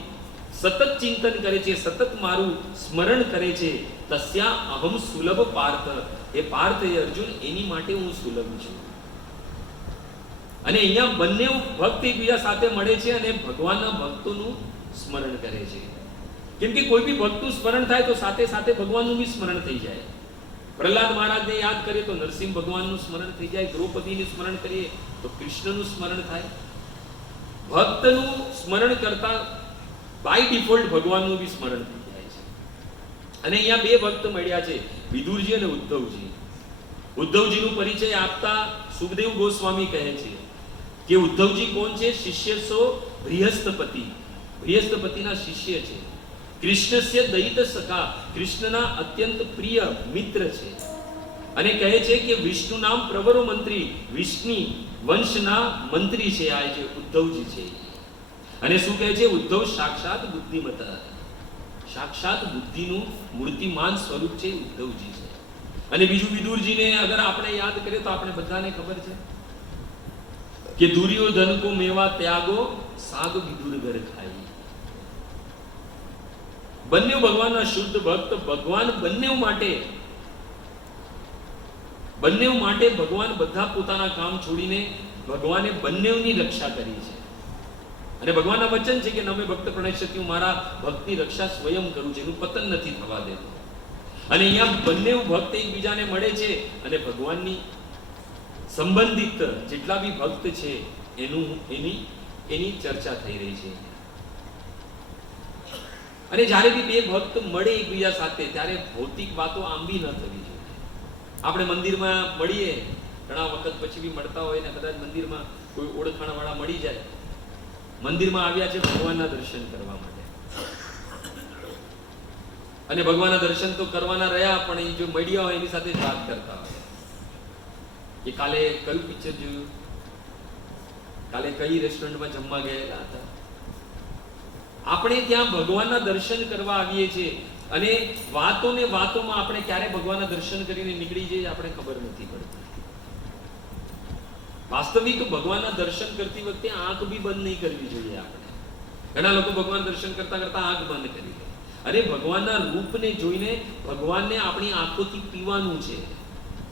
સતત ચિંતન કરે છે, સતત મારું સ્મરણ કરે છે, તસ્યા અહમ સુલભ પાર્થ. એ પાર્થ, એ અર્જુન, એની માટે હું સુલભ છું. અને અહીંયા બંને ભક્ત એકબીજા સાથે મળે છે અને ભગવાનના ભક્તોનું સ્મરણ કરે છે. કેમ કે કોઈ બી ભક્તનું સ્મરણ થાય તો સાથે સાથે ભગવાનનું બી સ્મરણ થઈ જાય. પ્રહલાદ મહારાજને યાદ કરીએ તો નરસિંહ ભગવાનનું સ્મરણ થઈ જાય, દ્રૌપદીનું સ્મરણ કરીએ તો કૃષ્ણનું સ્મરણ થાય. ભક્તનું સ્મરણ કરતા બાય ડિફોલ્ટ ભગવાનનું બી સ્મરણ થઈ જાય છે. અને અહીંયા બે ભક્ત મળ્યા છે, વિદુરજી અને ઉદ્ધવજી. ઉદ્ધવજીનું પરિચય આપતા સુખદેવ ગોસ્વામી કહે છે કે ઉદ્ધવજી કોણ છે? શિષ્ય સો બૃહસ્પતિ, બૃહસ્પતિના શિષ્ય છે. કૃષ્ણસ્ય દયિત સખા, કૃષ્ણના અત્યંત પ્રિય મિત્ર છે. અને કહે છે કે વિષ્ણુ નામ પ્રવરો મંત્રી, વિષ્ણુ વંશના મંત્રી છે આ જે ઉદ્ધવજી છે. અને શું કહે છે? ઉદ્ધવ સાક્ષાત બુદ્ધિમત, સાક્ષાત બુદ્ધિનું મૂર્તિમાન સ્વરૂપ છે ઉદ્ધવજી છે. અને બીજું વિદુરજીને અગર આપણે યાદ કરીએ તો આપણે બધાને ખબર છે કે દુર્યોધન કો મેવા ત્યાગો સાગ વિદુર ઘર ખાઈ. બંને ભગવાનના શુદ્ધ ભક્ત, ભગવાન બંને માટે ભગવાન બધા પોતાના કામ છોડીને ભગવાને બંનેની રક્ષા કરી છે. અને ભગવાનના વચન છે કે નમે ભક્ત પ્રણશ્યતિ, હું મારા ભક્તની રક્ષા સ્વયં કરું છું, એનું પતન નથી થવા દેતો. અને અહીંયા બંને ભક્ત એકબીજાને મળે છે અને ભગવાનની સંબંધિત જેટલા બી ભક્ત છે એની ચર્ચા થઈ રહી છે. અને જ્યારે બી બે ભક્ત મળે એકબીજા સાથે ત્યારે ભૌતિક વાતો આમ બી ન થવી જોઈએ. આપણે મંદિરમાં મળીએ, ઘણા વખત પછી બી મળતા હોય ને કદાચ મંદિરમાં કોઈ ઓળખાણ વાળા મળી જાય, મંદિરમાં આવ્યા છે ભગવાનના દર્શન કરવા માટે, અને ભગવાનના દર્શન તો કરવાના રહ્યા, પણ એ જો મળ્યા હોય એની સાથે જ વાત કરતા હોય કે કાલે કયું પિક્ચર જોયું, કાલે કઈ રેસ્ટોરન્ટમાં જમવા ગયેલા હતા. આપણે ત્યાં ભગવાનના દર્શન કરવા આવીએ છીએ અને વાતોને વાતોમાં આપણે ક્યારે ભગવાનના દર્શન કરીને નીકળી જઈએ આપણે ખબર નથી પડતી. વાસ્તવિક ભગવાનના દર્શન કરતી વખતે આંખ બી બંધ નહીં કરવી જોઈએ. આપણે ઘણા લોકો ભગવાન દર્શન કરતા કરતા આંખ બંધ કરી દે. અરે ભગવાનના રૂપને જોઈને ભગવાનને આપણી આંખોથી પીવાનું છે.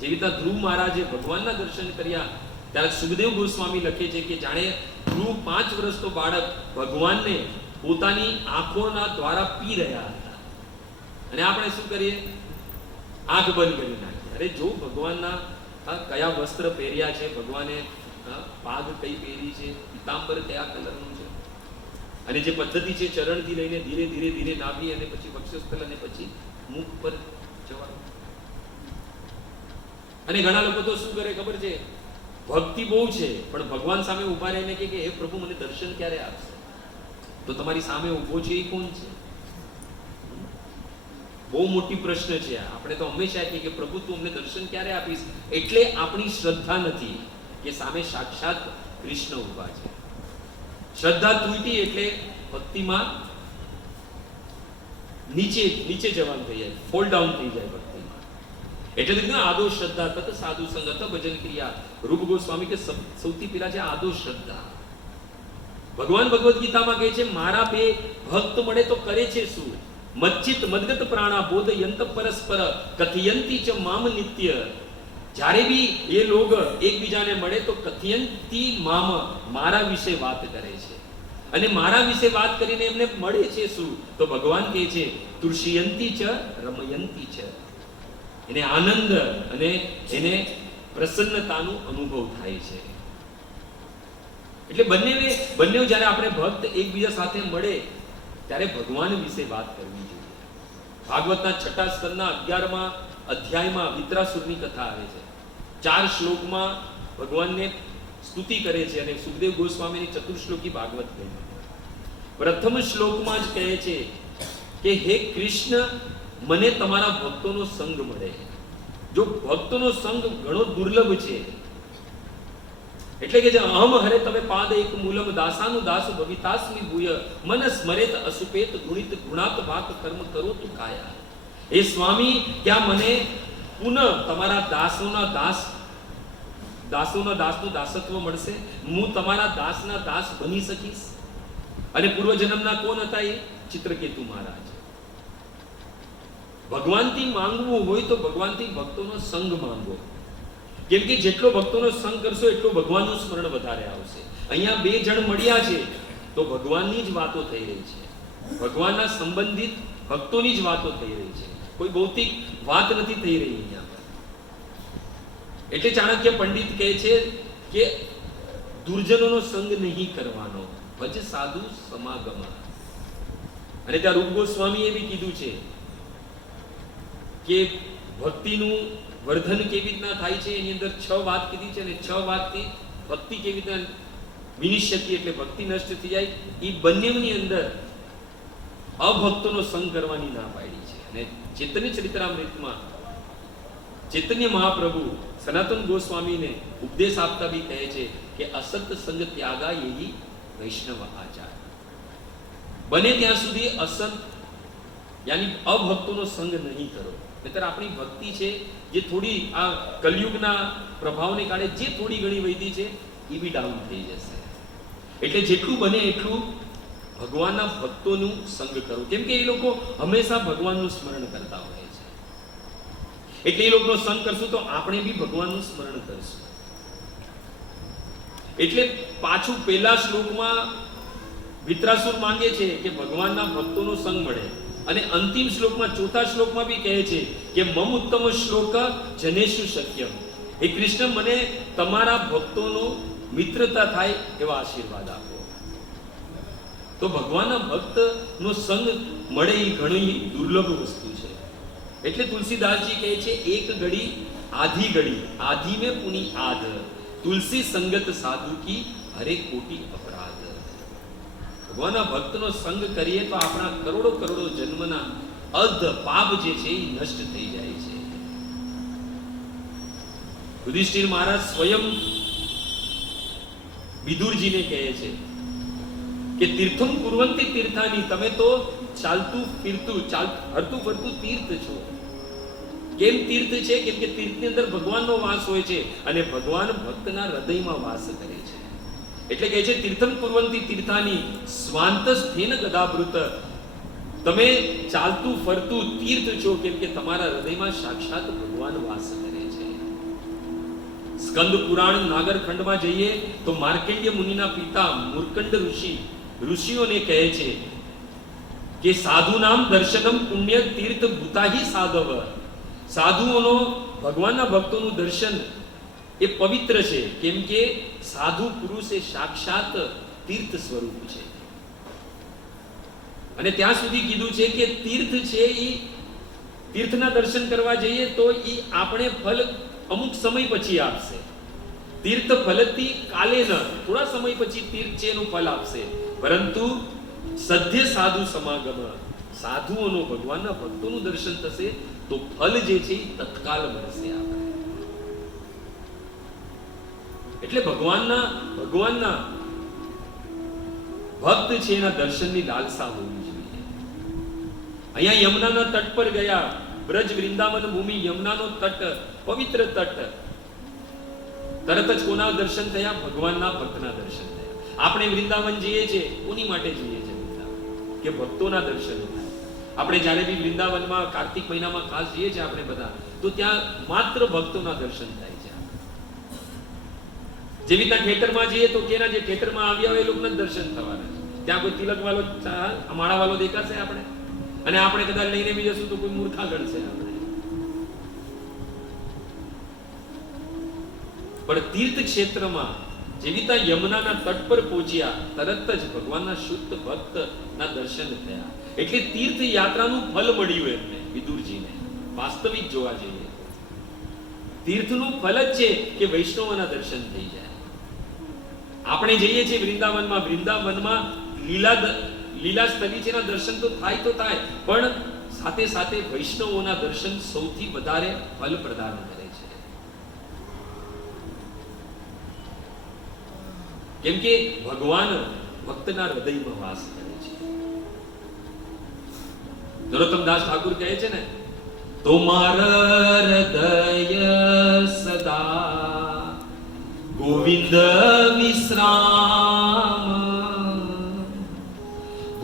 જેવી રીતે ધ્રુવ મહારાજે ભગવાનના દર્શન કર્યા ત્યારે સુખદેવ ગોસ્વામી લખે છે કે જાણે ધ્રુવ 5 વર્ષનો બાળક ભગવાનને પોતાની આંખોના દ્વારા પી રહ્યા હતા. અને આપણે શું કરીએ? આંખ બંધ કરી નાખીએ. અરે જો ભગવાનના કયા વસ્ત્ર પહેર્યા છે, ભગવાને પાગ કઈ પહેરી છે, પીતાંબર કયા કલરનું છે, અને જે પદ્ધતિ છે ચરણથી લઈને ધીરે ધીરે ધીરે નાભી અને પછી વક્ષસ્થળ અને પછી મુખ પર જવાનું. અને ઘણા લોકો તો શું કરે ખબર છે? ભક્તિ બહુ છે પણ ભગવાન સામે ઉભા રહીને કે હે પ્રભુ મને દર્શન ક્યારે આપશે? તો તમારી સામે ઉભો છે એ કોણ છે? બહુ મોટી પ્રશ્ન છે. આપણે તો હંમેશા કહીએ કે પ્રભુ તું અમને દર્શન ક્યારે આપીશ? એટલે આપણી શ્રદ્ધા નથી કે સામે સાક્ષાત કૃષ્ણ ઉભા છે. શ્રદ્ધા તૂટી એટલે ભક્તિમાં નીચે જવાનું થઈ જાય, ફોલ ડાઉન થઈ જાય ભક્તિમાં. એટલે કીધું આદો શ્રદ્ધા તત સાધુ સંગત ભજન ક્રિયા. રૂપ ગોસ્વામી કે સૌથી પહેલા છે આદો શ્રદ્ધા. ભગવાન ભગવદ્ ગીતામાં કહે છે મારા બે ભક્ત મળે તો કરે છે શું? મચ્ચિત મદગત પ્રાણા બોધયંત પરસ્પર કથયંતી ચ મામ નિત્ય. જ્યારે બી એ લોગ એકબીજાને મળે તો કથયંતી મામ, મારા વિશે વાત કરે છે. અને મારા વિશે વાત કરીને એમને મળે છે શું? તો ભગવાન કહે છે તુષ્યંતી ચ રમયંતી ચ. એને આનંદ અને એને પ્રસન્નતાનો અનુભવ થાય છે. એટલે બંને જ્યારે આપણે ભક્ત એકબીજા સાથે મળે ત્યારે ભગવાન વિશે વાત કરવી જોઈએ. ભાગવતના 6 સ્કંદના 11મા અધ્યાયમાં વિત્રાસુરની કથા આવે છે. 4 શ્લોકમાં ભગવાનને સ્તુતિ કરે છે અને સુખદેવ ગોસ્વામીની ચતુર્શ્લોકી ભાગવત કહે. પ્રથમ શ્લોકમાં જ કહે છે કે હે કૃષ્ણ, મને તમારા ભક્તોનો સંગ મળે. જો ભક્તોનો સંગ ઘણો દુર્લભ છે, એટલે કે જે અહમ હરે તમે પાદ એક મૂલમ દાસાનું દાસ ભવિતાસ્મિ ભૂય મન સ્મરેત અસુપેત ગુણિત ગુણાત ભાક કર્મ કરો તું કાયા. હે સ્વામી, ક્યાં મને પુનઃ તમારા દાસોના દાસનું દાસત્વ મળશે? હું તમારા દાસના દાસ બની શકીશ? અને પૂર્વજન્મના કોણ હતા? એ ચિત્રકેતુ મહારાજ. ભગવાનથી માંગવું હોય તો ભગવાનથી ભક્તોનો સંગ માંગો. કેમ કે જેટલો ભક્તોનો સંગ કરશો એટલો ભગવાનનું સ્મરણ વધારે આવશે. અહીંયા 2 જણ મળ્યા છે તો ભગવાનની જ વાતો થઈ રહી છે, ભગવાનના સંબંધિત ભક્તોની જ વાતો થઈ રહી છે, કોઈ ભૌતિક વાત નથી થઈ રહી અહીંયા. એટલે ચાણક્ય પંડિત કહે છે કે દુર્જનોનો સંગ નહીં કરવાનો, ભજ સાધુ સમાગમ. અને ત્યાં રૂપ ગોસ્વામીએ બી કીધું છે કે ભક્તિનું વર્ધન કેવી રીતના થાય છે. એની અંદર 6 વાત કીધી છે અને 6 વાતથી ભક્તિ કેવી રીતના વિનિશ્યતિ એટલે ભક્તિ નષ્ટ થઈ જાય. એ બંનેની અંદર અભક્તોનો સંગ કરવાની ના પાડી છે. અને ચૈતન્ય ચરિતામૃતમાં ચૈતન્ય મહાપ્રભુ સનાતન ગોસ્વામીને ઉપદેશ આપતા બી કહે છે કે અસત સંગ ત્યાગા યહી વૈષ્ણવ આચાર. બને ત્યાં સુધી અસત યાની અભક્તોનો સંગ નહીં કરો. નહીતર આપણી ભક્તિ છે જે થોડી આ કલયુગના પ્રભાવને કારણે જે થોડી ઘણી વૈધી છે એ બી ડાઉન થઈ જશે. એટલે જેટલું બને એટલું ભગવાનના ભક્તોનું સંગ કરો. કેમ કે એ લોકો હંમેશા ભગવાનનું સ્મરણ કરતા હોય છે. એટલે એ લોકોનો સંગ કરશું તો આપણે બી ભગવાનનું સ્મરણ કરશું. એટલે પાછું પહેલા શ્લોકમાં વિત્રાસુર માંગે છે કે ભગવાનના ભક્તોનો સંગ મળે. અને અંતિમ શ્લોકમાં 4થા શ્લોકમાં બી કહે છે કે મમ ઉત્તમ શ્લોક જનેશુ શક્યમ. હે કૃષ્ણ, મને તમારા ભક્તોનો મિત્રતા થાય એવા આશીર્વાદ આપો. તો ભગવાનના ભક્તનો સંગ મળે એ ઘણી દુર્લભ વસ્તુ છે. એટલે તુલસીદાસજી કહે છે એક ઘડી આધી ઘડી આધી મેં પુની આધ તુલસી સંગત સાધુ કી હરે કોટી અપરાધ. ભગવાનના ભક્તનો સંગ કરીએ તો આપણા કરોડો જન્મના અર્ધ પાપ જે છે એ નષ્ટ થઈ જાય છે. યુધિષ્ઠિર મહારાજ સ્વયં વિદુરજીને કહે છે કે તીર્થમ કુર્વંતી તીર્થાની, તમે તો હરતું ફરતું તીર્થ છો. કેમ તીર્થ છે? કેમ કે તીર્થની અંદર ભગવાનનો વાસ હોય છે અને ભગવાન ભક્તના હૃદયમાં વાસ કરે છે. એટલે કહે છે તીર્થમ કુર્વંતી તીર્થાની સ્વાંતસ્થેન ગદાભૃત. તમે ચાલતું ફરતું તીર્થ છો કેમ કે તમારા હૃદયમાં સાક્ષાત ભગવાન વાસ કરે છે. સ્કંદ પુરાણ નાગરખંડમાં જઈએ તો માર્કંડ્ય મુનિના પિતા મૂર્કંડ ઋષિઓને કહે છે કે સાધુનામ દર્શનમ પુણ્ય તીર્થ ભૂતાહી સાધવ. સાધુઓનો ભગવાનના ભક્તોનું દર્શન એ પવિત્ર છે કેમ કે સાધુ પુરુષ એ સાક્ષાત તીર્થ સ્વરૂપ છે. અને ત્યાં સુધી કીધું છે કે તીર્થ છે એ તીર્થના દર્શન કરવા જઈએ તો એ આપણે ફલ અમુક સમય પછી આપશે. તીર્થ ફલથી કાલે ન, થોડા સમય પછી તીર્થ છે એનું ફલ આપશે. પરંતુ સદ્ય સાધુ સમાગમ, સાધુઓનો ભગવાનના ભક્તોનું દર્શન થશે તો ફલ જે છે એ તત્કાલ મળશે આપણે. એટલે ભગવાનના ભક્ત છે એના દર્શનની લાલસા હોવી જોઈએ. અહીંયા યમુનાના તટ પર ગયા, બ્રજ વૃંદાવન ભૂમિ, યમુનાનો તટ, પવિત્ર તટ. તરત જ કોના દર્શન થયા? ભગવાનના ભક્તના દર્શન થયા. આપણે વૃંદાવન જઈએ છીએ, કોની માટે જઈએ છીએ વૃંદાવન? કે ભક્તોના દર્શન થાય. આપણે જ્યારે બી વૃંદાવનમાં કાર્તિક મહિનામાં ખાસ જઈએ છીએ આપણે બધા, તો ત્યાં માત્ર ભક્તોના દર્શન થાય છે. જેવી રીતના થિયેટરમાં જઈએ તો કેના જે થિયેટરમાં આવ્યા હોય એ લોકોના દર્શન થવાના છે. ત્યાં કોઈ તિલક વાળો, માળા વાળો દેખાશે આપણે, અને આપણે કદાચ લઈને બી જશું તો કોઈ મૂર્ખા ગણશે આપણે. પણ તીર્થ ક્ષેત્રમાં જેવી રીતના યમુનાના તટ પર પહોંચ્યા, તરત જ ભગવાનના શુદ્ધ ભક્તના દર્શન થયા. એટલે તીર્થ યાત્રાનું ફલ મળ્યું એમને, વિદુરજીને. વાસ્તવિક જોવા જઈએ તીર્થનું ફલ જ છે કે વૈષ્ણવોના દર્શન થઈ જાય. આપણે જઈએ છીએ વૃંદાવનમાં, વૃંદાવનમાં લીલા સ્થળી છે, એના દર્શન તો થાય, પણ સાથે સાથે વૈષ્ણવોના દર્શન સૌથી વધારે ફલ પ્રદાન કરે છે. કેમ કે ભગવાન ભક્તના હૃદયમાં વાસ કરે છે. નરોત્તમદાસ ઠાકુર કહે છે ને, તમારા હૃદય સદા ગોવિંદ વિશ્રામ,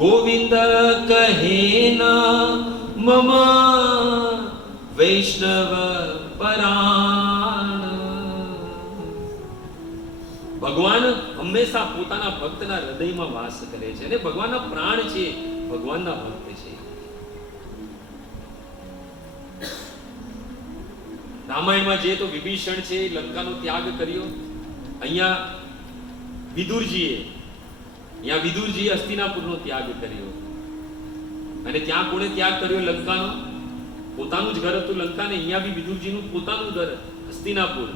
ગોવિંદ કહે ના મમ વૈષ્ણવ પરાણ. ભગવાન હંમેશા પોતાના ભક્તના હૃદયમાં વાસ કરે છે, અને ભગવાનના પ્રાણ છે, ભગવાનના ભક્ત છે. રામાયણમાં જે તો વિભીષણ છે, લંકાનો ત્યાગ કર્યો. અહીંયા વિદુરજીએ હસ્તિનાપુરનો ત્યાગ કર્યો. અને ત્યાં કોણે ત્યાગ કર્યો? લંકાનો. પોતાનું જ ઘર હતું લંકા, ને અહીંયા બી વિદુરજીનું પોતાનું ઘર હસ્તિનાપુર.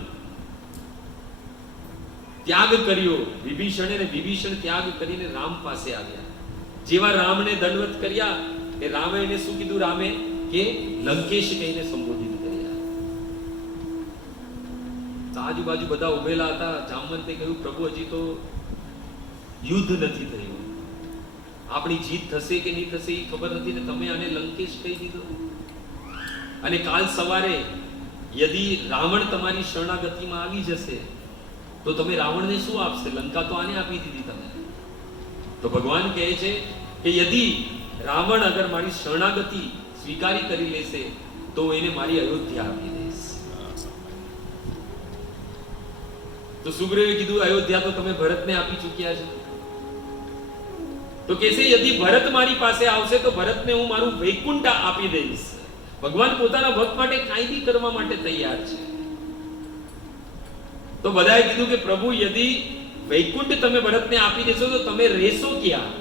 ત્યાગ કર્યો વિભીષણે, ને વિભીષણ ત્યાગ કરીને રામ પાસે આવ્યા. જેવા રામને દંડવત કર્યા, એ રામે એને શું કીધું? રામે કે લંકેશ કહીને સંબોધિત કર્યા. આજુબાજુ બધા ઉભેલા હતા. જામવંતે કહ્યું, પ્રભુ હજી તો યુદ્ધ નથી થયું, આપણી જીત થશે કે નહીં થશે એ ખબર નથી, ને તમે આને લંકેશ કહી દીધો. અને કાલ સવારે યદિ રાવણ તમારી શરણાગતિમાં આવી જશે તો તમે રાવણને શું આપશે? લંકા તો આને આપી દીધી તમે. તો ભગવાન કહે છે કે યદિ રાવણ અગર મારી શરણાગતિ સ્વીકારી કરી લેશે તો એને મારી અયોધ્યા આપી દઈશ. તો સુગ્રીવે કીધું, અયોધ્યા તો તમે ભરતને આપી ચૂક્યા છો. તો કહેશે, યદિ ભરત મારી પાસે આવશે તો ભરતને હું મારું વૈકુંઠ આપી દઈશ. ભગવાન પોતાના ભક્ત માટે કાંઈ બી કરવા માટે તૈયાર છે. તો બધાએ કીધું કે પ્રભુ, યદિ વૈકુંઠ તમે ભરતને આપી દેશો તો તમે રહેશો ક્યાં?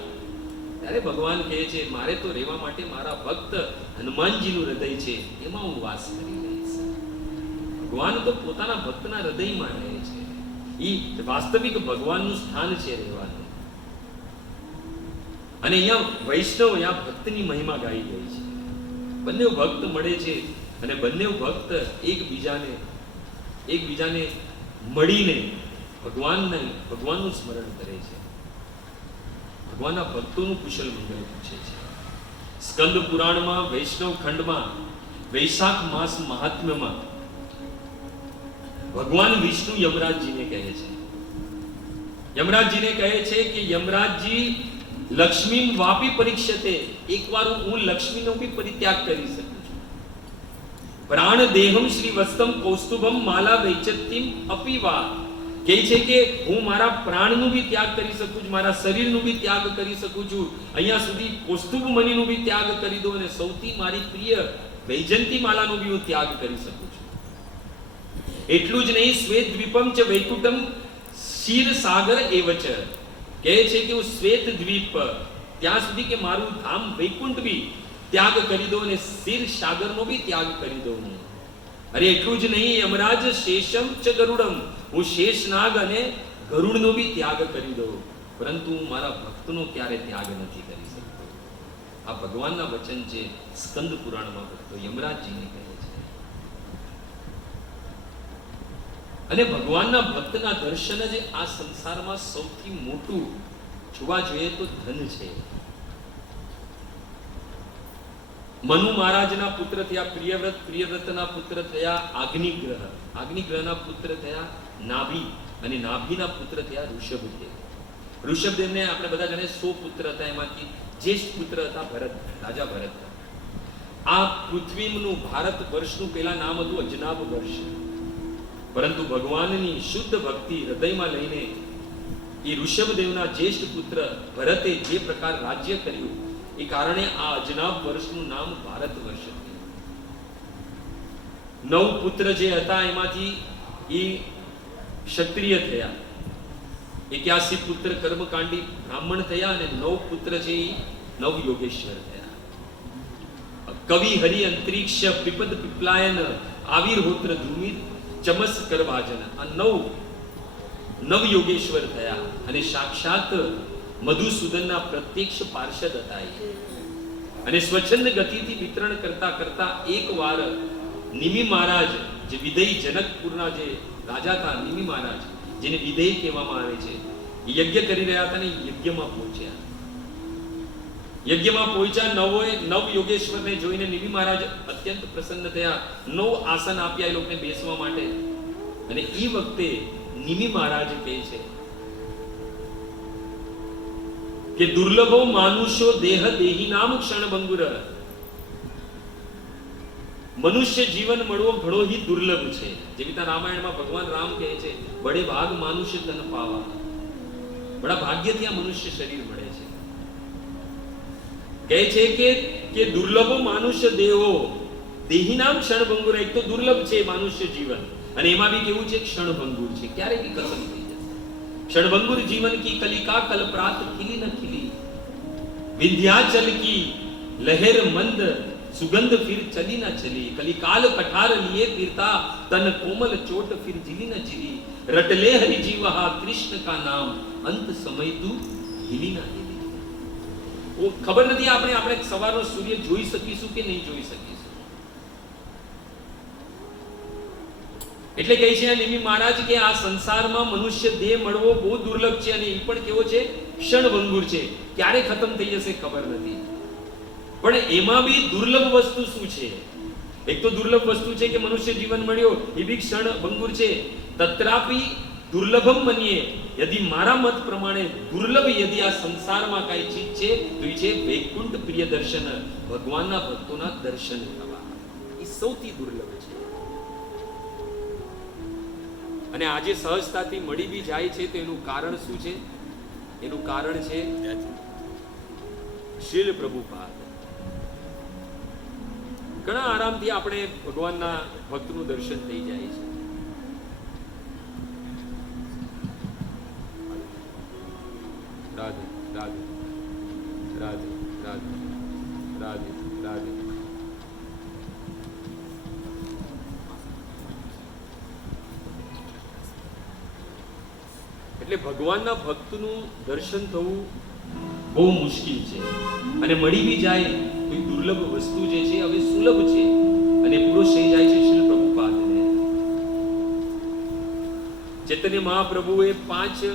ત્યારે ભગવાન કહે છે, મારે તો રહેવા માટે મારા ભક્ત હનુમાનજીનું હૃદય છે, એમાં હું વાસ કરી લઈશ. ભગવાન તો પોતાના ભક્તના હૃદયમાં રહે છે. એ વાસ્તવિક ભગવાનનું સ્થાન છે રહેવાનું. અને અહીંયા વૈષ્ણવ, અહીંયા ભક્તની મહિમા ગાઈ ગઈ છે. બંને ભક્ત મળે છે, અને બંને ભક્ત એકબીજાને મળીને ભગવાનનું સ્મરણ કરે છે. ભગવાનના ભક્તોનું કુશલ મંગળ પૂછે છે. સ્કંદ પુરાણમાં વૈષ્ણવ ખંડમાં વૈશાખ માસ મહાત્મ્યમાં ભગવાન વિષ્ણુ યમરાજજીને કહે છે. યમરાજજીને કહે છે કે યમરાજજી, લક્ષ્મી વાપી પરીક્ષતે, એકવાર હું લક્ષ્મીનો બી પરિત્યાગ કરી શકું છું. પ્રાણ દેહમ શ્રી વસ્તમ કૌસ્તુભમ માલા વૈચત્તિમ અપીવા, કહે છે કે હું મારા પ્રાણનું બી ત્યાગ કરી શકું છું, મારા શરીરનું બી ત્યાગ કરી શકું છું, અહીંયા સુધી કૌસ્તુભ મણીનું બી ત્યાગ કરી દો, અને સૌથી મારી પ્રિય વૈજયંતી માલાનો બી હું ત્યાગ કરી શકું છું. એટલું જ નહીં, શ્વેત દ્વીપમ ચ વૈકુંઠમ ક્ષીર સાગર એવચ, કહે છે કે હું શ્વેત દ્વીપ ત્યાં સુધી કે મારું ધામ વૈકુંઠ બી ત્યાગ કરી દો, અને ક્ષીર સાગરનો બી ત્યાગ કરી દો. અરે એટલું જ નહીં, યમરાજ શેષમ ચ ગરુડમ, હું શેષનાગ અને ગરુડનો બી ત્યાગ કરી દઉં, પરંતુ હું મારા ભક્તનો ક્યારે ત્યાગ નથી કરી શકતો. આ ભગવાનના વચન છે. સ્કંદ પુરાણમાં ભક્તો યમરાજજીને કહે છે. અને ભગવાનના ભક્તના દર્શન જ આ સંસારમાં સૌથી મોટું જોવા જોઈએ તો ધન છે. મનુ મહારાજના પુત્ર થયા પ્રિયવ્રત, પ્રિયવ્રતના પુત્ર થયા અગ્નિગ્રહ, અગ્નિગ્રહના પુત્ર થયા નાભી, અને નાભીના પુત્ર થયા ઋષભદેવ. ઋષભદેવને આપણે બધા જાણે 100 પુત્ર હતા, એમાંથી જ્યેષ્ઠ પુત્ર હતા ભરત, રાજા ભરત. આ પૃથ્વીનું ભારત વર્ષનું પહેલા નામ હતું અજનાબ વર્ષ. પરંતુ ભગવાનની શુદ્ધ ભક્તિ હૃદયમાં લઈને એ ઋષભદેવના જ્યેષ્ઠ પુત્ર ભરતે જે પ્રકાર રાજ્ય કર્યું, એ કારણે આ અજનાબ વર્ષનું નામ ભારત વર્ષ થયું. 9 પુત્ર જે હતા એમાંથી એ ક્ષત્રિય થયા, 81 પુત્ર કર્મકાંડી બ્રાહ્મણ થયા, અને 9 પુત્ર છે એ નવ યોગેશ્વર થયા. કવિ હરિ અંતરિક્ષ વિપદ પીપલાયન આવિર્હોત્ર ધ્રુમિત ચમસ કરવાજન, આ 9 યોગેશ્વર થયા. અને સાક્ષાત મધુસૂદનના પ્રત્યક્ષ પાર્ષદ હતા એ. અને સ્વચ્છંદ ગતિથી વિતરણ કરતા કરતા એકવાર નિમિ મહારાજ, જે વિદેય જનકપુરના જે રાજા હતા, નિમિ મહારાજ જેને વિદેય કહેવામાં આવે છે, યજ્ઞ કરી રહ્યા હતા ને યજ્ઞમાં પહોંચ્યા. યજ્ઞમાં પહોંચ્યા, 9 યોગેશ્વરને જોઈને નિમિ મહારાજ અત્યંત પ્રસન્ન થયા. 9 આસન આપ્યા એ લોકોને બેસવા માટે. અને એ વખતે નિમિ મહારાજ કહે છે કે દુર્લભો માનુષ્યો દેહ દેહી નામ ક્ષણભંગુર, મનુષ્ય જીવન મળવો ઘણો ही દુર્લભ છે. જેવી રીતે રામાયણમાં ભગવાન રામ કહે છે, બડે ભાગ માનુષ્ય તન પાવા, બડા ભાગ્યથી આ મનુષ્ય શરીર મળે છે. કહે છે કે દુર્લભો માનુષ્ય દેહો દેહી નામ ક્ષણભંગુર. એક તો દુર્લભ છે માનુષ્ય જીવન, અને એમાં બી કેવું છે, ક્ષણભંગુર છે, ક્યારે બી ખતમ થઈ જશે. ક્ષણભંગુર જીવન કી કલિકા કલ્પરાત ખીલી ન ખીલી, વિંધ્યાચલ કી લહેર મંદ સુગંધ ફિર ચલી ન ચલી, કલિકાલ કઠાર લીએ ફિરતા તન કોમલ ચોટ ફિર જીલી ન જીલી, રટલે હરિ જીવહા કૃષ્ણ કા નામ અંત સમય તું હિલી ના હિલી. ખબર નથી આપણે સવારનો સૂર્ય જોઈ શકીશું કે નહીં જોઈ શકીશું. એટલે કહે છે નિમિ મહારાજ કે આ સંસારમાં મનુષ્ય દેહ મળવો બહુ દુર્લભ છે, અને એ પણ કેવો છે, ક્ષણભંગુર છે, ક્યારે ખતમ થઈ જશે ખબર નથી. પણ એમાં બી દુર્લભ વસ્તુ શું છે? એક તો દુર્લભ વસ્તુ છે કે મનુષ્ય જીવન મળ્યો, એ બી ક્ષણભંગુર છે. તત્રાપી દુર્લભમ મનીએ, યદિ મારા મત પ્રમાણે દુર્લભ યદિ આ સંસારમાં કઈ ચીજ છે તો એ છે વૈકુંઠ પ્રિય દર્શન, ભગવાનના ભક્તોના દર્શન થવા. એ સૌથી દુર્લભ છે. અને આજે સહજતાથી મળી બી જાય છે, તો એનું કારણ શું છે? એનું કારણ છે શીલ પ્રભુપાદ. ઘણા આરામથી આપણે ભગવાનના ભક્તનું દર્શન થઈ જાય છે. રાધે રાધે રાધે રાધે રાધે રાધે. એટલે ભગવાનના ભક્તનું દર્શન થવું બહુ મુશ્કેલ છે, અને મળી બી જાય તો દુર્લભ વસ્તુ જે છે હવે સુલભ છે, અને પૂરો થઈ જાય છે શ્રીલ પ્રભુપાદને. ચૈતન્ય મહાપ્રભુએ 5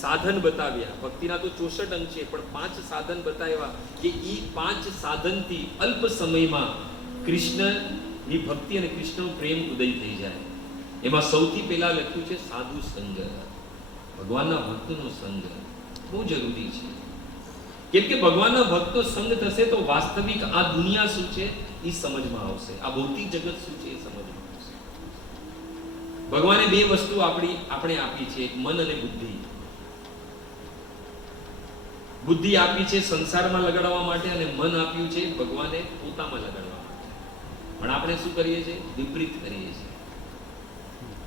સાધન બતાવ્યા. ભક્તિના તો 64 અંગ છે, પણ 5 સાધન બતાવ્યા કે ઈ 5 સાધનથી અલ્પ સમયમાં કૃષ્ણની ભક્તિ અને કૃષ્ણનો પ્રેમ ઉદય થઈ જાય. એમાં સૌથી પહેલા લખ્યું છે સાધુ સંગ, ભગવાનના ભક્તનો સંગ બહુ જરૂરી છે. કેમ કે ભગવાનના ભક્તો સંગ થશે તો વાસ્તવિક આ દુનિયા શું છે એ સમજમાં આવશે, આ ભૌતિક જગત શું છે એ સમજમાં આવશે. ભગવાને 2 વસ્તુ આપણે આપી છે, એક મન અને બુદ્ધિ. બુદ્ધિ આપી છે સંસારમાં લગાડવા માટે, અને મન આપ્યું છે ભગવાને પોતામાં લગાડવા માટે. પણ આપણે શું કરીએ છીએ? વિપરીત કરીએ છીએ.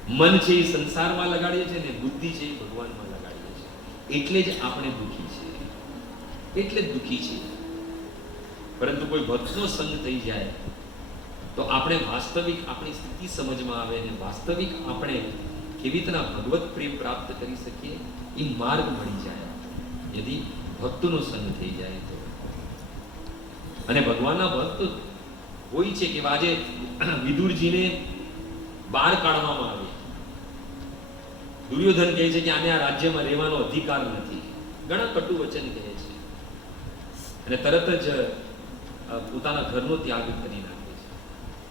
મન છે એ સંસારમાં લગાડીએ છીએ, અને બુદ્ધિ છે એ ભગવાનમાં લગાડીએ છીએ. એટલે જ આપણે દુઃખી છીએ, એટલે જ દુઃખી છીએ. પરંતુ કોઈ ભક્તનો સંગ થઈ જાય તો આપણે વાસ્તવિક આપણી સ્થિતિ સમજમાં આવે, અને વાસ્તવિક આપણે કેવી રીતના ભગવત પ્રેમ પ્રાપ્ત કરી શકીએ એ માર્ગ મળી જાય યદિ ભક્તનો સંગ થઈ જાય તો. અને ભગવાનના ભક્ત હોય છે કે આજે વિદુરજીને બહાર કાઢવામાં આવે. દુર્યોધન કહે છે કે આને આ રાજ્યમાં રહેવાનો અધિકાર નથી. ઘણા કટુ વચન કહે છે અને તરત જ પોતાના ઘરનો ત્યાગ કરી નાખે છે.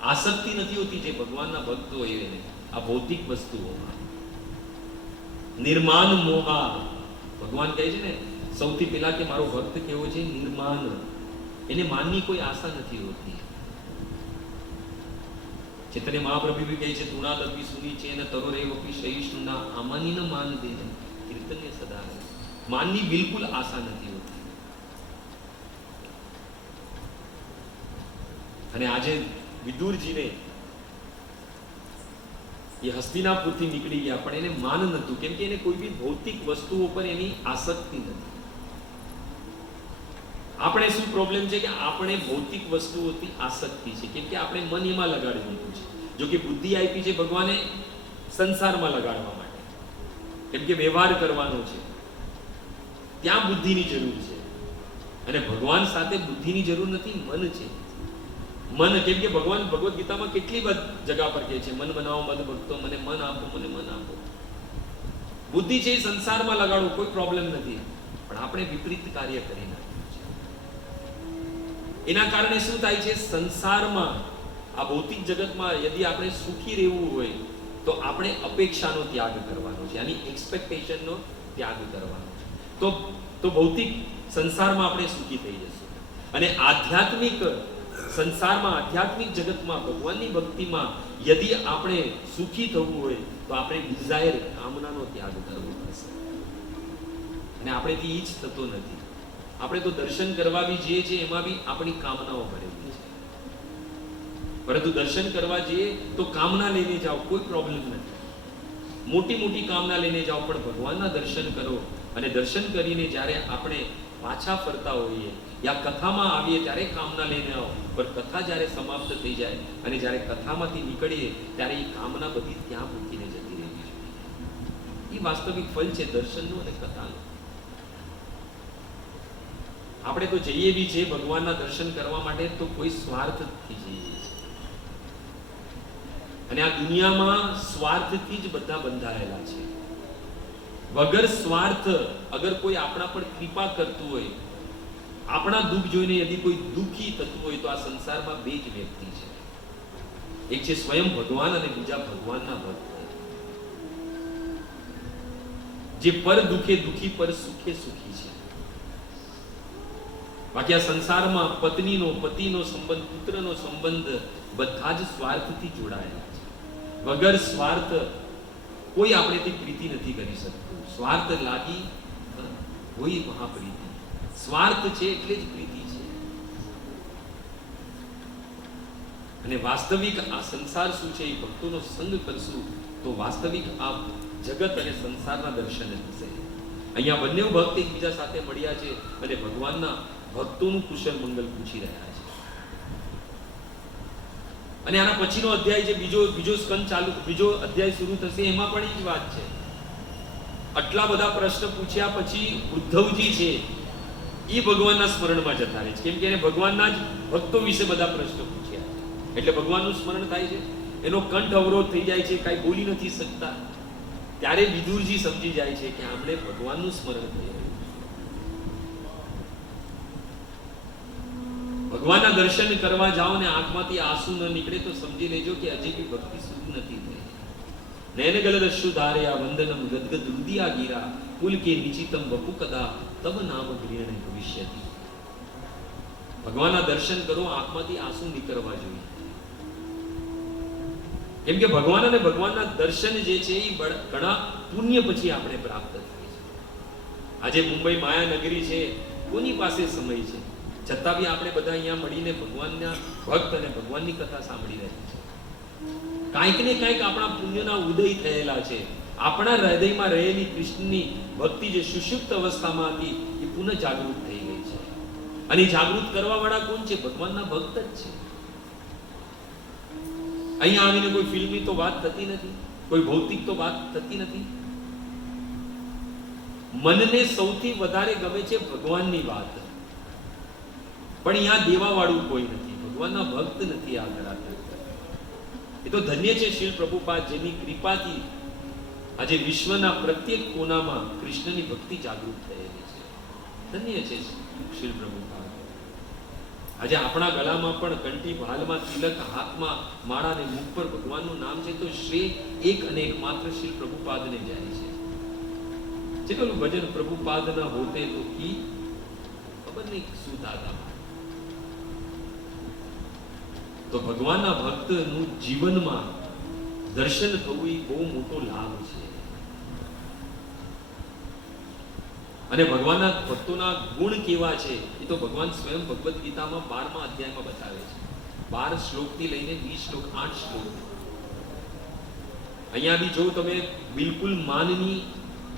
આસક્તિ નથી હોતી જે ભગવાનના ભક્તો હોય એને આ ભૌતિક વસ્તુઓમાં. નિર્માન મોહા, ભગવાન કહે છે ને સૌથી પહેલા કે મારો ભક્ત કેવો છે, નિર્માન. એને માનની કોઈ આશા નથી હોતી. ચૈતન્ય મહાપ્રભુ બી કહે છે તુણાદપી સુની છે ને તરો રે વપી સહિષ્ણુના આમાની ન માન દે કીર્તન્ય સદા. માનની બિલકુલ આશા નથી હોતી. અને આજે વિદુરજીને એ હસ્તિનાપુરથી નીકળી ગયા પણ એને માન નહોતું, કેમ કે એને કોઈ બી ભૌતિક વસ્તુઓ પર એની આસક્તિ નથી. આપણે શું પ્રોબ્લેમ છે કે આપણે ભૌતિક વસ્તુઓથી આસક્તિ છે, કેમ કે આપણે મન એમાં લગાડી દીધું છે. જો કે બુદ્ધિ આપી છે ભગવાને સંસારમાં લગાડવા માટે, કેમ કે વ્યવહાર કરવાનો છે, ત્યાં બુદ્ધિની જરૂર છે. અને ભગવાન સાથે બુદ્ધિની જરૂર નથી, મન છે. મન, કેમ કે ભગવાન ભગવદ ગીતામાં કેટલી બધી જગા પર કહે છે મન બનાવો મદ ભક્તો, મને મન આપો, મને મન આપો. બુદ્ધિ છે એ સંસારમાં લગાડો, કોઈ પ્રોબ્લેમ નથી, પણ આપણે વિપરીત કાર્ય કરી નાખ્યું છે. એના કારણે શું થાય છે, સંસારમાં આ ભૌતિક જગતમાં યદી આપણે સુખી રહેવું હોય તો આપણે અપેક્ષાનો ત્યાગ કરવાનો છે, આની એક્સપેક્ટેશનનો ત્યાગ કરવાનો છે. તો ભૌતિક સંસારમાં આપણે સુખી થઈ જશું. અને આધ્યાત્મિક સંસારમાં, આધ્યાત્મિક જગતમાં, ભગવાનની ભક્તિમાં યદી આપણે સુખી થવું હોય તો આપણે ડિઝાયર, કામનાનો ત્યાગ કરવો પડશે. અને આપણેથી ઈ જ થતો નથી. આપણે તો દર્શન કરવા બી જઈએ છીએ, એમાં બી આપણી કામનાઓ ભરેલી છે. પરંતુ દર્શન કરવા જઈએ તો કામના લઈને જાઓ, કોઈ પ્રોબ્લેમ નથી. મોટી મોટી કામના લઈને જાઓ, પણ ભગવાનના દર્શન કરો. અને દર્શન કરીને જ્યારે આપણે પાછા ફરતા હોઈએ યા કથામાં આવીએ ત્યારે કામના લઈને આવો, પણ કથા જ્યારે સમાપ્ત થઈ જાય અને જ્યારે કથામાંથી નીકળીએ ત્યારે એ કામના બધી ત્યાં મૂકીને જતી રહેવી જોઈએ. એ વાસ્તવિક ફલ છે દર્શનનું અને કથાનું. આપણે તો જઈએ બી છે ભગવાનના દર્શન કરવા માટે તો કોઈ સ્વાર્થથી જઈએ છીએ. અને આ દુનિયામાં સ્વાર્થથી જ બધા બંધાયેલા છે. વગર સ્વાર્થ અગર કોઈ આપણા પર કૃપા કરતું હોય, આપણા દુઃખ જોઈને યદી કોઈ દુઃખી થતું હોય તો આ સંસારમાં બે જ વ્યક્તિ છે. એક છે સ્વયં ભગવાન અને બીજા ભગવાનના ભક્ત, જે પર દુઃખે દુઃખી, પર સુખે સુખી છે. બાકી આ સંસારમાં પત્નીનો, પતિનો સંબંધ, પુત્રનો સંબંધ બધા જ સ્વાર્થથી જોડાયેલા છે. વગર સ્વાર્થ કોઈ આપણેથી પ્રીતિ નથી કરી શકતું. સ્વાર્થ લાગી હોય મહાપ્રીતિ. સ્વાર્થ છે એટલે જ પ્રીતિ છે. અને વાસ્તવિક આ સંસાર શું છે એ ભક્તોનો સંગ કરશું તો વાસ્તવિક આ જગત અને સંસારના દર્શન થશે. અહીંયા બંને ભક્ત એકબીજા સાથે મળ્યા છે અને ભગવાનના ભક્તોનું કુશળ મંગલ પૂછી રહ્યા છે. અને આના પછીનો અધ્યાય છે, બીજો સ્કંદ ચાલુ, બીજો અધ્યાય શરૂ થશે, એમાં પણ એ જ વાત છે. આટલા બધા પ્રશ્ન પૂછ્યા પછી ઉદ્ધવજી છે એ ભગવાનના સ્મરણમાં જતા રહે છે, કેમ કે એને ભગવાનના જ ભક્તો વિશે બધા પ્રશ્ન પૂછ્યા છે. એટલે ભગવાનનું સ્મરણ થાય છે, એનો કંઠ અવરોધ થઈ જાય છે, કાંઈ બોલી નથી શકતા. ત્યારે વિદુરજી સમજી જાય છે કે આપણે ભગવાનનું સ્મરણ થઈ રહ્યું. ભગવાનના દર્શન કરવા જાઓ ને આંખમાંથી આંસુ ન નીકળે તો સમજી લેજો કે હજી બી ભક્તિ શુદ્ધ નથી થઈ. નયન ગલદ અશ્રુધારયા વંદનમ ગદગદ રુદિયા ગીરા પુલકે નિચિતમ વપુ કદા તબ નામ ગ્રીણ ભવિષ્યતિ. ભગવાનના દર્શન કરો, આંખમાંથી આંસુ નીકળવા જોઈએ. કેમ કે ભગવાન અને ભગવાનના દર્શન જે છે એ ઘણા પુણ્ય પછી આપણે પ્રાપ્ત થાય છે. આજે મુંબઈ માયા નગરી છે, કોની પાસે સમય છે, છતાં બી આપણે બધા અહીંયા મળીને ભગવાનના ભક્ત અને ભગવાનની કથા સાંભળી રહ્યા છે. કાંઈક ને કાંઈક આપણા પુણ્યના ઉદય થયેલા છે. આપણા હૃદયમાં રહેલી કૃષ્ણની ભક્તિ જે સુષુપ્ત અવસ્થામાં હતી એ પુનઃ જાગૃત થઈ ગઈ છે. અને જાગૃત કરવા વાળા કોણ છે? ભગવાનના ભક્ત જ છે. અહીંયા આવીને કોઈ ફિલ્મી તો વાત થતી નથી, કોઈ ભૌતિક તો વાત થતી નથી. મનને સૌથી વધારે ગમે છે ભગવાનની વાત, પણ અહીંયા દેવા વાળું કોઈ નથી, ભગવાનના ભક્ત નથી આ ધરાતલ. એ તો ધન્ય છે શ્રીલ પ્રભુપાદ, જેની કૃપાથી આજે વિશ્વના પ્રત્યેક કોનામાં કૃષ્ણની ભક્તિ જાગૃત થયેલી છે. ધન્ય છે શ્રી પ્રભુપાદ. આજે આપણા ગળામાં પણ કંઠી ભાલમાં તિલક, હાથમાં માળા ને મુખ પર ભગવાનનું નામ છે, તો શ્રેય એક અને એક માત્ર શ્રી પ્રભુપાદને જાય છે. જે પેલું ભજન પ્રભુપાદ ના હોતે તો કી ખબર નહીં શું થતા. તો ભગવાનના ભક્તનું જીવનમાં દર્શન થવું એ બહુ મોટો લાભ છે. અને ભગવાનના ભક્તોના ગુણ કેવા છે એ તો ભગવાન સ્વયં ભગવદ્ ગીતામાં 12મા અધ્યાયમાં બતાવે છે. 12 શ્લોકથી લઈને 20 શ્લોક, 8 શ્લોક. અહીંયા બી જો તમે બિલકુલ માનની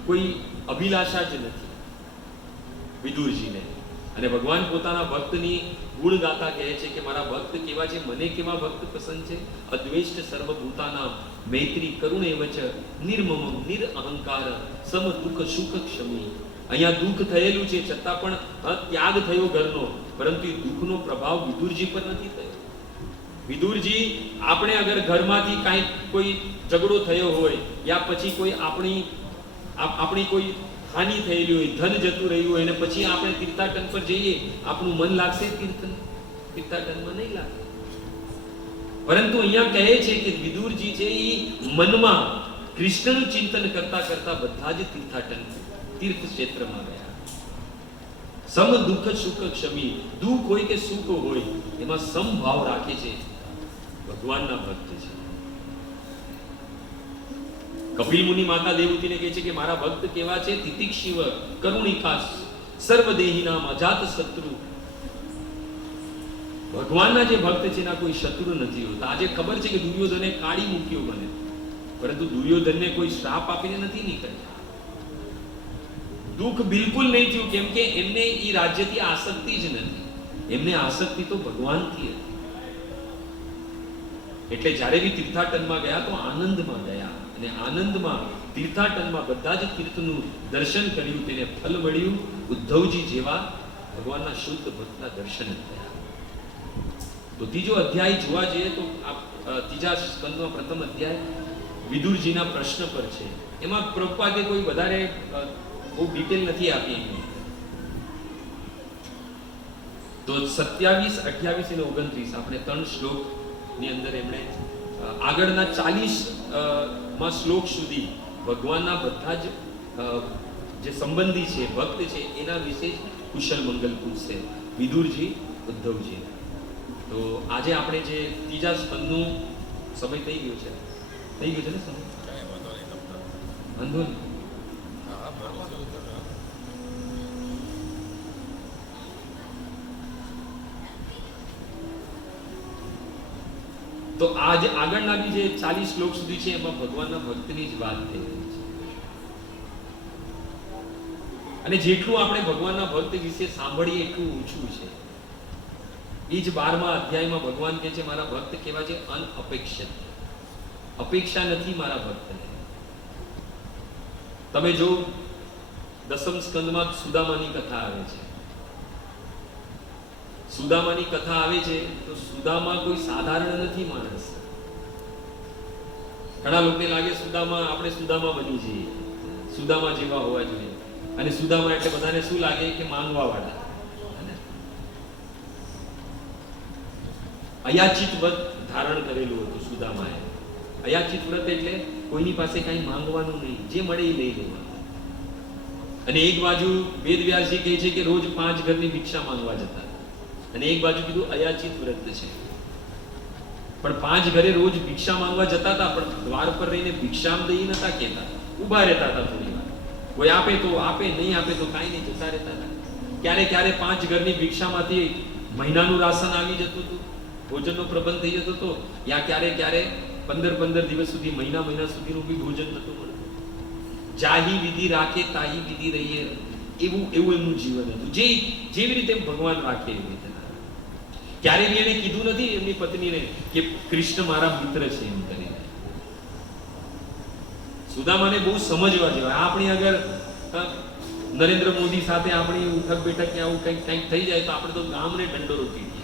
કોઈ અભિલાષા જ નથી વિદુરજીને. અને ભગવાન પોતાના ભક્તની ગુણ ગાતા કહે છે કે મારા ભક્ત કેવા છે, મને કેવા ભક્ત પસંદ છે. અદ્વેષ્ટ સર્વભૂતાનામ મૈત્રી કરુણ એવચ નિર્મમમ નિરઅહંકાર સમ દુઃખ સુખ ક્ષમી. અહીંયા દુઃખ થયેલું છે છતાં પણ ત્યાગ થયો ઘરનો, પરંતુ એ દુઃખનો પ્રભાવ વિદુરજી પર નથી થયો. વિદુરજી, આપણે અગર ઘરમાંથી કાંઈ કોઈ ઝઘડો થયો હોય યા પછી કોઈ આપણી કોઈ હાનિ થયેલી હોય, ધન જતું રહ્યું હોય અને પછી આપણે તીર્થાટન પર જઈએ, આપણું મન લાગશે તીર્થાટનમાં? નહીં લાગે. પરંતુ અહીંયા કહે છે કે વિદુરજી છે એ મનમાં કૃષ્ણનું ચિંતન કરતા કરતા બધા જ તીર્થ ક્ષેત્રમાં ગયા. સમ દુઃખ સુખ ક્ષમી. દુઃખ હોય કે સુખ હોય એમાં સમભાવ રાખે છે ભગવાનના ભક્ત છે. કપિલ મુનિ માતા દેવતીને કહે છે કે મારા ભક્ત કેવા છે, તિતિક્ષિવ કરુણિકા સર્વદેહિનામ અજાત શત્રુ. ભગવાનના જે ભક્ત છે એના કોઈ શત્રુ નથી હોતા. આજે ખબર છે કે દુર્યોધને કાળી મૂક્યો બને, પરંતુ દુર્યોધનને કોઈ શ્રાપ આપીને નથી નીકળ્યા. દુઃખ બિલકુલ નહીં થયું, કેમ કે એમને એ રાજ્યથી આસક્તિ જ નથી. એમને આસક્તિ તો ભગવાનથી હતી. એટલે જ્યારે બી તીર્થાટનમાં ગયા તો આનંદમાં ગયા, અને આનંદમાં તીર્થાટનમાં બધા જ તીર્થનું દર્શન કર્યું, તેને ફલ મળ્યું. ઉદ્ધવજી જેવા ભગવાનના શુદ્ધ ભક્તના દર્શન થયા. તો ત્રીજો અધ્યાય જોવા જઈએ તો ત્રીજા સ્કંદનો પ્રથમ અધ્યાય વિદુરજીના પ્રશ્ન પર છે. એમાં પ્રભુપાદે કોઈ વધારે બહુ ડિટેલ નથી આપી. તો 27, 28 અને 29 આપણે 3 શ્લોક ની અંદર એમણે આગળના 40 શ્લોક સુધી ભગવાનના બધા જ જે સંબંધી છે, ભક્ત છે, એના વિશે કુશલ મંગલ પૂછશે વિદુરજી ઉદ્ધવજી. તો આજે આપણે જે ત્રીજા સ્કંદનું સમય થઈ ગયો છે ને સમય? વાંધો નહીં. તો આજે આગળના બી જે 40 શ્લોક સુધી છે એમાં ભગવાનના ભક્તની જ વાત થઈ રહી છે. અને જેટલું આપણે ભગવાનના ભક્ત વિશે સાંભળીએ એટલું ઓછું છે. એ જ 12મા અધ્યાયમાં ભગવાન કહે છે મારા ભક્ત કેવા છે, અનઅપેક્ષિત. અપેક્ષા નથી મારા ભક્તને. તમે જો 10મ સ્કંદમાં સુદામાની કથા આવે છે. સુદામાની કથા આવે છે તો સુદામા કોઈ સાધારણ નથી માણસ. ઘણા લોકોને લાગે આપણે સુદામા બની જઈએ, સુદામા જેવા હોવા જોઈએ. અને સુદામા એટલે બધાને શું લાગે કે માંગવા વાળા. અયાચિત વ્રત ધારણ કરેલું હતું સુદામાએ. અયાચિત વ્રત એટલે કોઈની પાસે કઈ માંગવાનું નહીં, જે મળે એ લઈ લેવાનું. અને એક બાજુ વેદવ્યાસજી કહે છે કે રોજ 5 ઘરની ભિક્ષા માંગવા જતા, અને એક બાજુ કીધું અયાચિત વ્રત છે. પણ 5 ઘરે રોજ ભિક્ષા માંગવા જતા હતા, પણ દ્વાર પર રહીને ભિક્ષામ દઈ નતા કહેતા, ઉભા રહેતા હતા થોડી વાર. કોઈ આપે તો આપે, નહીં આપે તો કાંઈ નહીં, જતા રહેતા હતા. ક્યારે 5 ઘરની ભિક્ષામાંથી મહિનાનું રાશન આવી જતું હતું, ભોજનનો પ્રબંધ થઈ જતો હતો. યા ક્યારે 15 દિવસ સુધી, મહિના સુધીનું બી ભોજન નતું મળતું. જાહી વિધિ રાખે તાહી વિધિ રહીએ, એવું એમનું જીવન હતું. જેવી રીતે ભગવાન રાખે એવી રીતે. ક્યારે બી એને કીધું નથી એમની પત્નીને કે કૃષ્ણ મારા મિત્ર છે એમ કરીને. સુદામાને બહુ સમજવા જેવા. આપણી અગર નરેન્દ્ર મોદી સાથે આપણી ઉઠક બેઠક કે આવું કંઈક થઈ જાય તો આપણે તો ગામને દંડોરો પીડીએ.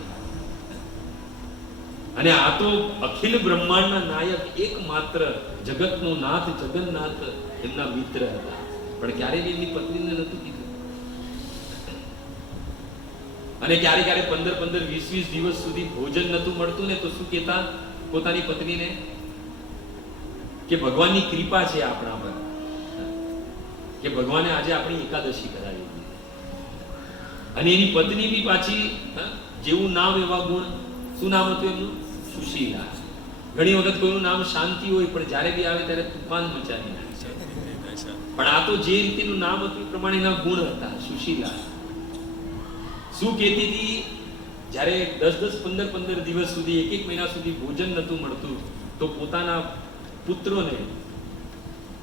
અને આ તો અખિલ બ્રહ્માંડના નાયક, એકમાત્ર જગતનો નાથ જગન્નાથ એમના મિત્ર હતા. પણ ક્યારે બી એમની પત્નીને નતું કીધું. અને ક્યારે ક્યારે 15-15, 20-20 દિવસ સુધી ભોજન નતું મળતું ને તો શું કહેતા પોતાની પત્નીને કે ભગવાનની કૃપા છે આપણા પર, કે ભગવાને આજે આપણી એકાદશી કરાવી દીધી. અને એની પત્ની બી પાછી જેવું નામ એવા ગુણ. શું નામ હતું એમનું? સુશીલા. ઘણી વખત કોઈનું નામ શાંતિ હોય પણ જ્યારે બી આવે ત્યારે તુફાન મચાવી નાખે. પણ આ તો જે રીતેનું નામ હતું એ પ્રમાણેના ગુણ હતા. સુશીલા શું કહેતી હતી? જ્યારે 10-10, 15-15 દિવસ સુધી, 1-1 મહિના સુધી ભોજન નતું મળતું તો પોતાના પુત્રોને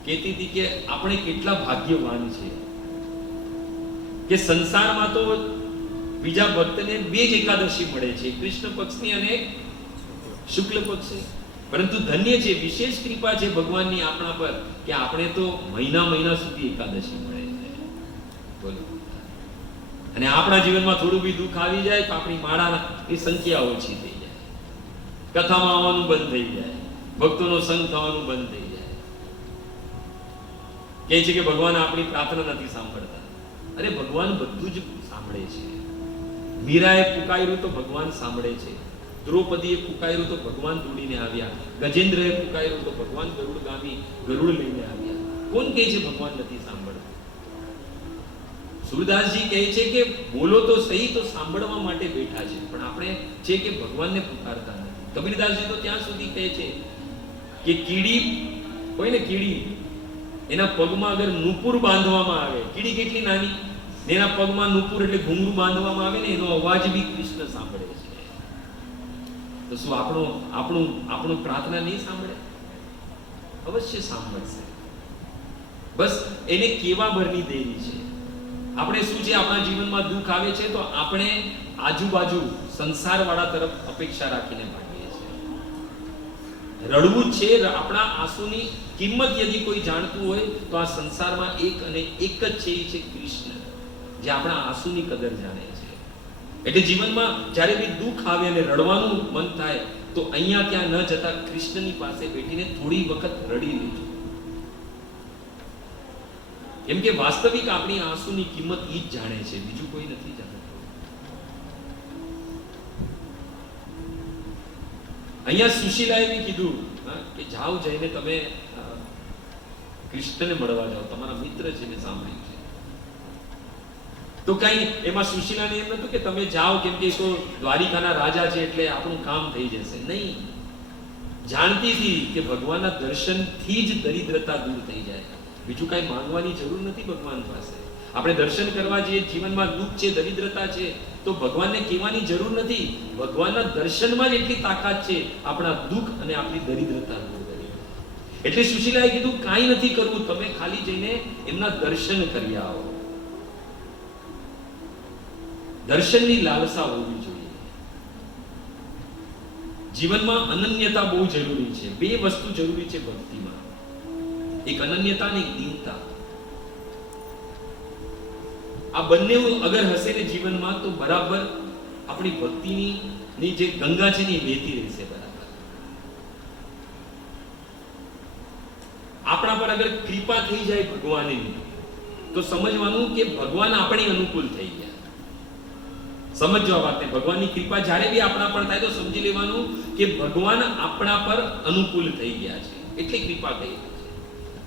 કહેતી હતી કે આપણે કેટલા ભાગ્યવાન છે કે સંસારમાં તો બીજા ભક્તને 2 જ એકાદશી મળે છે, કૃષ્ણ પક્ષની અને શુક્લ પક્ષની, પરંતુ ધન્ય છે, વિશેષ કૃપા છે ભગવાનની આપણા પર કે આપણે તો મહિના સુધી એકાદશી મળે છે. બોલો. અને આપણા જીવનમાં થોડું બી દુઃખ આવી જાય તો આપણી માળાની સંખ્યા ઓછી થઈ જાય, કથામાં આવવાનું બંધ થઈ જાય, ભક્તોનો સંગ થવાનું બંધ થઈ જાય. કહે છે કે ભગવાન આપણી પ્રાર્થના નથી સાંભળતા. અરે ભગવાન બધું જ સાંભળે છે. મીરાએ પુકાર્યું તો ભગવાન સાંભળે છે, દ્રૌપદીએ પુકાર્યું તો ભગવાન દોડીને આવ્યા, ગજેન્દ્રએ પુકાર્યું તો ભગવાન ગરુડગામી ગરુડ લઈને આવ્યા. કોણ કહે છે ભગવાન નથી સાંભળતું? સુરદાસજી કહે છે કે બોલો તો સહી, તો સાંભળવા માટે બેઠા છે, પણ આપણે છે કે ભગવાનને પુકારતા નથી. કબીરદાસજી તો ત્યાં સુધી કહે છે કે કીડી હોય ને, કીડી એના પગમાં અગર નુપુર બાંધવામાં આવે, કીડી કેટલી નાની, એના પગમાં નુપુર એટલે ઘૂંઘરું બાંધવામાં આવે ને, એનો અવાજ બી કૃષ્ણ સાંભળે છે. તો શું આપણું પ્રાર્થના નહીં સાંભળે? અવશ્ય સાંભળશે. બસ એને કેવા ભરની દેરી છે. આપણે શું છે, આપણા જીવનમાં દુઃખ આવે છે તો આપણે આજુબાજુ સંસારવાળા તરફ અપેક્ષા રાખીને ભાગીએ છીએ. રડવું છે, આપણા આંસુની કિંમત યદી કોઈ જાણતું હોય તો આ સંસારમાં એક અને એક જ છે, એ છે કૃષ્ણ, જે આપણા આંસુની કદર જાણે છે. એટલે જીવનમાં જ્યારે બી દુઃખ આવે અને રડવાનું મન થાય તો અહીંયા ત્યાં ન જતા કૃષ્ણની પાસે બેઠીને થોડી વખત રડી લેજો. કેમ કે વાસ્તવિક આપણી આંસુની કિંમત ઈ જ જાણે છે, બીજું કોઈ નથી જાણતું. અહીંયા સુશીલાએ બી કીધું કે જાઓ, જઈને તમે કૃષ્ણને મળવા જાઓ, તમારા મિત્ર છે, મેં સાંભળ્યું છે. તો કઈ એમાં સુશીલાને એમ નતું કે તમે જાઓ કેમ કે તો દ્વારિકાના રાજા છે એટલે આપણું કામ થઈ જશે. નહીં, જાણતી હતી કે ભગવાનના દર્શનથી જ દરિદ્રતા દૂર થઈ જાય, બીજું કઈ માંગવાની જરૂર નથી ભગવાન પાસે. આપણે દર્શન કરવા જઈએ, જીવનમાં દુઃખ છે, દરિદ્રતા છે, તો ભગવાનને કહેવાની જરૂર નથી. ભગવાનના દર્શનમાં જ એટલી તાકાત છે આપણા દુઃખ અને આપણી દરિદ્રતા દૂર કરી. એટલે સુશીલાએ કીધું કાંઈ નથી કરવું, તમે ખાલી જઈને એમના દર્શન કરી આવો. દર્શનની લાલસા હોવી જોઈએ. જીવનમાં અનન્યતા બહુ જરૂરી છે. 2 વસ્તુ જરૂરી છે ભક્તિમાં, એક અનન્યતા અને એક દીનતા. આ બંને અગર હશે ને જીવનમાં તો બરાબર આપણી ભક્તિની જે ગંગા છે ને એ વહેતી રહેશે બરાબર. આપણા પર અગર કૃપા થઈ જાય ભગવાનની તો સમજવાનું કે ભગવાન આપણી અનુકૂળ થઈ ગયા. સમજો આ વાતને, ભગવાનની કૃપા જ્યારે બી આપણા પર થાય તો સમજી લેવાનું કે ભગવાન આપણા પર અનુકૂળ થઈ ગયા છે, એટલે કૃપા કહી છે.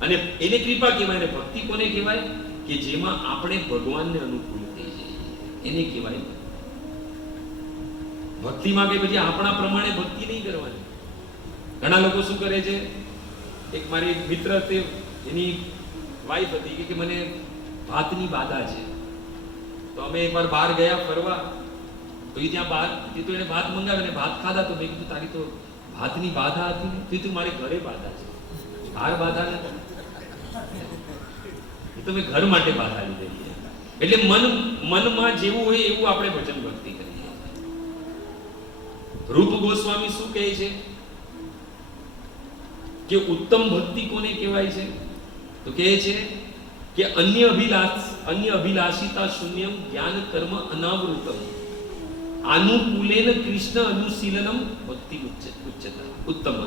અને એને કૃપા કહેવાય. ને ભક્તિ કોને કહેવાય? કે જેમાં આપણે ભગવાનને અનુકૂળ થઈ જઈએ, એને કહેવાય ભક્તિમાં. કે પછી આપણા પ્રમાણે ભક્તિ નહીં કરવાની. ઘણા લોકો શું કરે છે, એક મારી મિત્ર હતી, એની વાઈફ હતી કે મને ભાતની બાધા છે, તો અમે એકવાર બહાર ગયા ફરવા, તો એ ત્યાં બહાર તો એને ભાત મંગાવ્યા અને ભાત ખાધા. તો મેં કીધું તારી તો ભાતની બાધા હતી ને? કીધું મારે ઘરે બાધા છે, બહાર બાધા નથી, એ તો મેં ઘર માટે બાધા લીધેલી છે. એટલે મનમાં જેવું હોય એવું આપણે ભજન ભક્તિ કરીએ. રૂપ ગોસ્વામી શું કહે છે કે ઉત્તમ ભક્તિ કોને કહેવાય છે? તો કહે છે કે અન્ય અભિલાષિતા શૂન્યમ જ્ઞાન કર્મ અનાવૃતમ આનુકૂલેન કૃષ્ણ અનુશીલનમ ભક્તિ ઉચ્ચતા ઉત્તમ.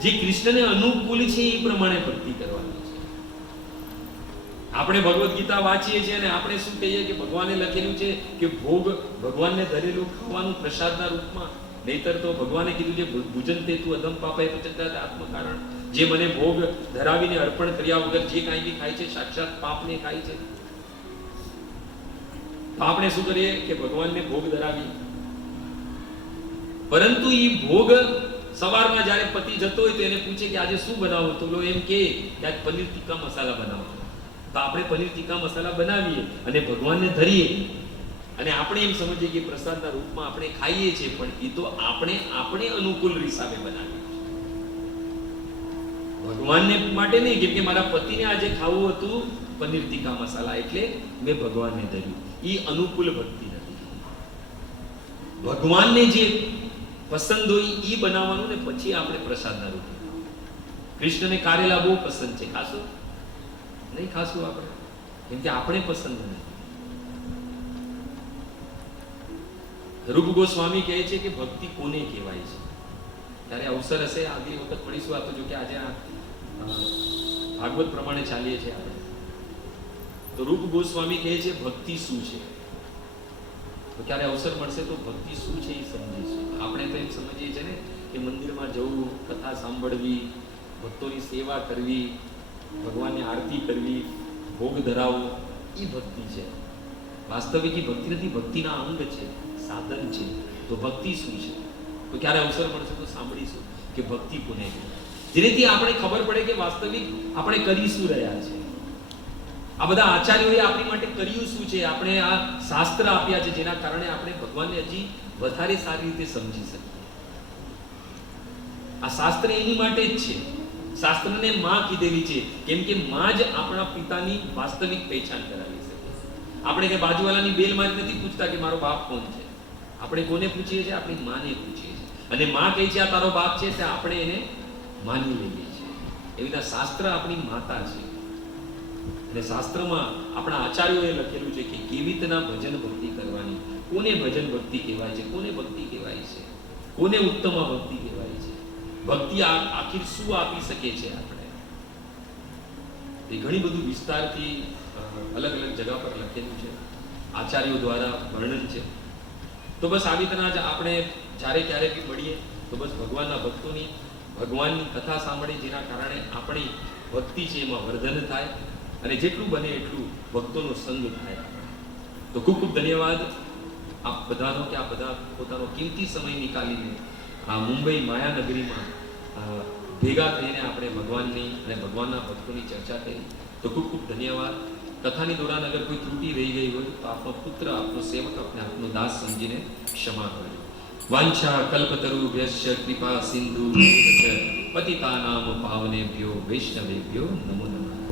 જે કૃષ્ણને અનુકૂળ છે એ પ્રમાણે ભક્તિ કરવાની છે. આપણે ભગવદ્ ગીતા વાંચીએ છીએ અને આપણે શું કહીએ કે ભગવાને લખેલું છે કે ભોગ ભગવાનને ધરેલું ખાવાનું પ્રસાદના રૂપમાં, નહીતર તો ભગવાને કીધું છે ભુજન તે તું અધમ પાપાય પચંતા આત્મકારણ, જે મને ભોગ ધરાવીને અર્પણ કર્યા વગર જે કાંઈ બી ખાય છે સાક્ષાત પાપને ખાય છે. તો આપણે શું કરીએ કે ભગવાનને ભોગ ધરાવીએ, પરંતુ એ ભોગ સવારમાં જ્યારે પતિ જતો હોય તો એને પૂછે કે આજે શું બનાવો, તો લો એમ કે આજ પનીર ટીકા મસાલા બનાવો. તો આપણે પનીર ટીકા મસાલા બનાવીએ અને ભગવાનને ધરીએ અને આપણે એમ સમજીએ કે પ્રસાદના રૂપમાં આપણે ખાઈએ છીએ, પણ એ તો આપણે અનુકૂળ હિસાબે બનાવીએ. ભગવાનને માટે નહીં, કેમ કે મારા પતિને આજે ખાવું હતું પનીર ટીકા મસાલા એટલે મેં ભગવાનને ધર્યું. એ અનુકૂળ ભક્તિ નથી. ભગવાનને જે પસંદ હોય એ બનાવવાનું ને પછી આપણે પ્રસાદના રૂપે. કૃષ્ણને કારેલા બહુ પસંદ છે, ખાશું નહીં? ખાશું આપણે, કેમ કે આપણે પસંદ નથી. રૂપ ગોસ્વામી કહે છે કે ભક્તિ કોને કહેવાય છે. ત્યારે અવસર હશે આગલી વખત પડીશું. આ તો જો કે આજે આ ભાગવત પ્રમાણે ચાલીએ છીએ આપણે. તો રૂપ ગોસ્વામી કહે છે ભક્તિ શું છે. તો ક્યારે અવસર મળશે તો ભક્તિ શું છે એ સમજીશું. આપણે તો એમ સમજીએ છીએ ને કે મંદિરમાં જવું, કથા સાંભળવી, ભક્તોની સેવા કરવી, ભગવાનની આરતી કરવી, ભોગ ધરાવવો, એ ભક્તિ છે. વાસ્તવિક ભક્તિ નથી, ભક્તિના અંગ છે, સાધન છે. તો ભક્તિ શું છે તો ક્યારે અવસર મળશે તો સાંભળીશું કે ભક્તિ કોને કહેવાય. જેનાથી આપણે ખબર પડે કે વાસ્તવિક આપણે કરી શું રહ્યા છે. આ બધા આચાર્યોએ આપણી માટે કર્યું શું છે. આપણે આ શાસ્ત્ર આપ્યા છે જેના કારણે આપણે ભગવાનને હજી વધારે સારી રીતે સમજી શકીએ. આ શાસ્ત્ર એની માટે જ છે. શાસ્ત્રને માં કીધેલી છે કેમ કે માં જ આપણા પિતાની વાસ્તવિક પહેચાન કરાવી શકે. આપણે કે બાજુવાળાની બેલ મારી નથી પૂછતા કે મારો બાપ કોણ છે. આપણે કોને પૂછીએ છીએ? આપણી માને પૂછીએ છીએ. અને માં કહે છે આ તારો બાપ છે, તે આપણે એને માની લઈએ છીએ. એવી રીતે શાસ્ત્ર આપણી માતા છે. અને શાસ્ત્રમાં આપણા આચાર્યોએ લખેલું છે કે કેવી રીતના ભજન ભક્તિ કરવાની, કોને ભજન ભક્તિ કહેવાય છે, કોને ભક્તિ કહેવાય છે, કોને ઉત્તમ ભક્તિ કહેવાય છે, ભક્તિ આખિર શું આપી શકે છે આપણે. એ ઘણી બધું વિસ્તારથી અલગ અલગ જગા પર લખેલું છે, આચાર્યો દ્વારા વર્ણન છે. તો બસ આવી રીતના જ આપણે જ્યારે ક્યારે બી મળીએ તો બસ ભગવાનના ભક્તોની ભગવાનની કથા સાંભળી, જેના કારણે આપણી ભક્તિ છે એમાં વર્ધન થાય અને જેટલું બને એટલું ભક્તોનો સંગ થાય. તો ખૂબ ખૂબ ધન્યવાદ આપ બધાનો કે આ બધા પોતાનો કિંમતી સમય નીકાળીને આ મુંબઈ માયાનગરીમાં ભેગા થઈને આપણે ભગવાનની અને ભગવાનના ભક્તોની ચર્ચા કરી. તો ખૂબ ખૂબ ધન્યવાદ. કથાની દોરાન અગર કોઈ ત્રુટિ રહી ગઈ હોય તો આપનો પુત્ર, આપનો સેવક, આપણે આપનો દાસ સમજીને ક્ષમા કરજો. વાંછા કલ્પતરુભ્યશ્ચ કૃપા સિંધુ પતિતાનામ પાવનેભ્યો વૈષ્ણવેભ્યો નમો નમઃ.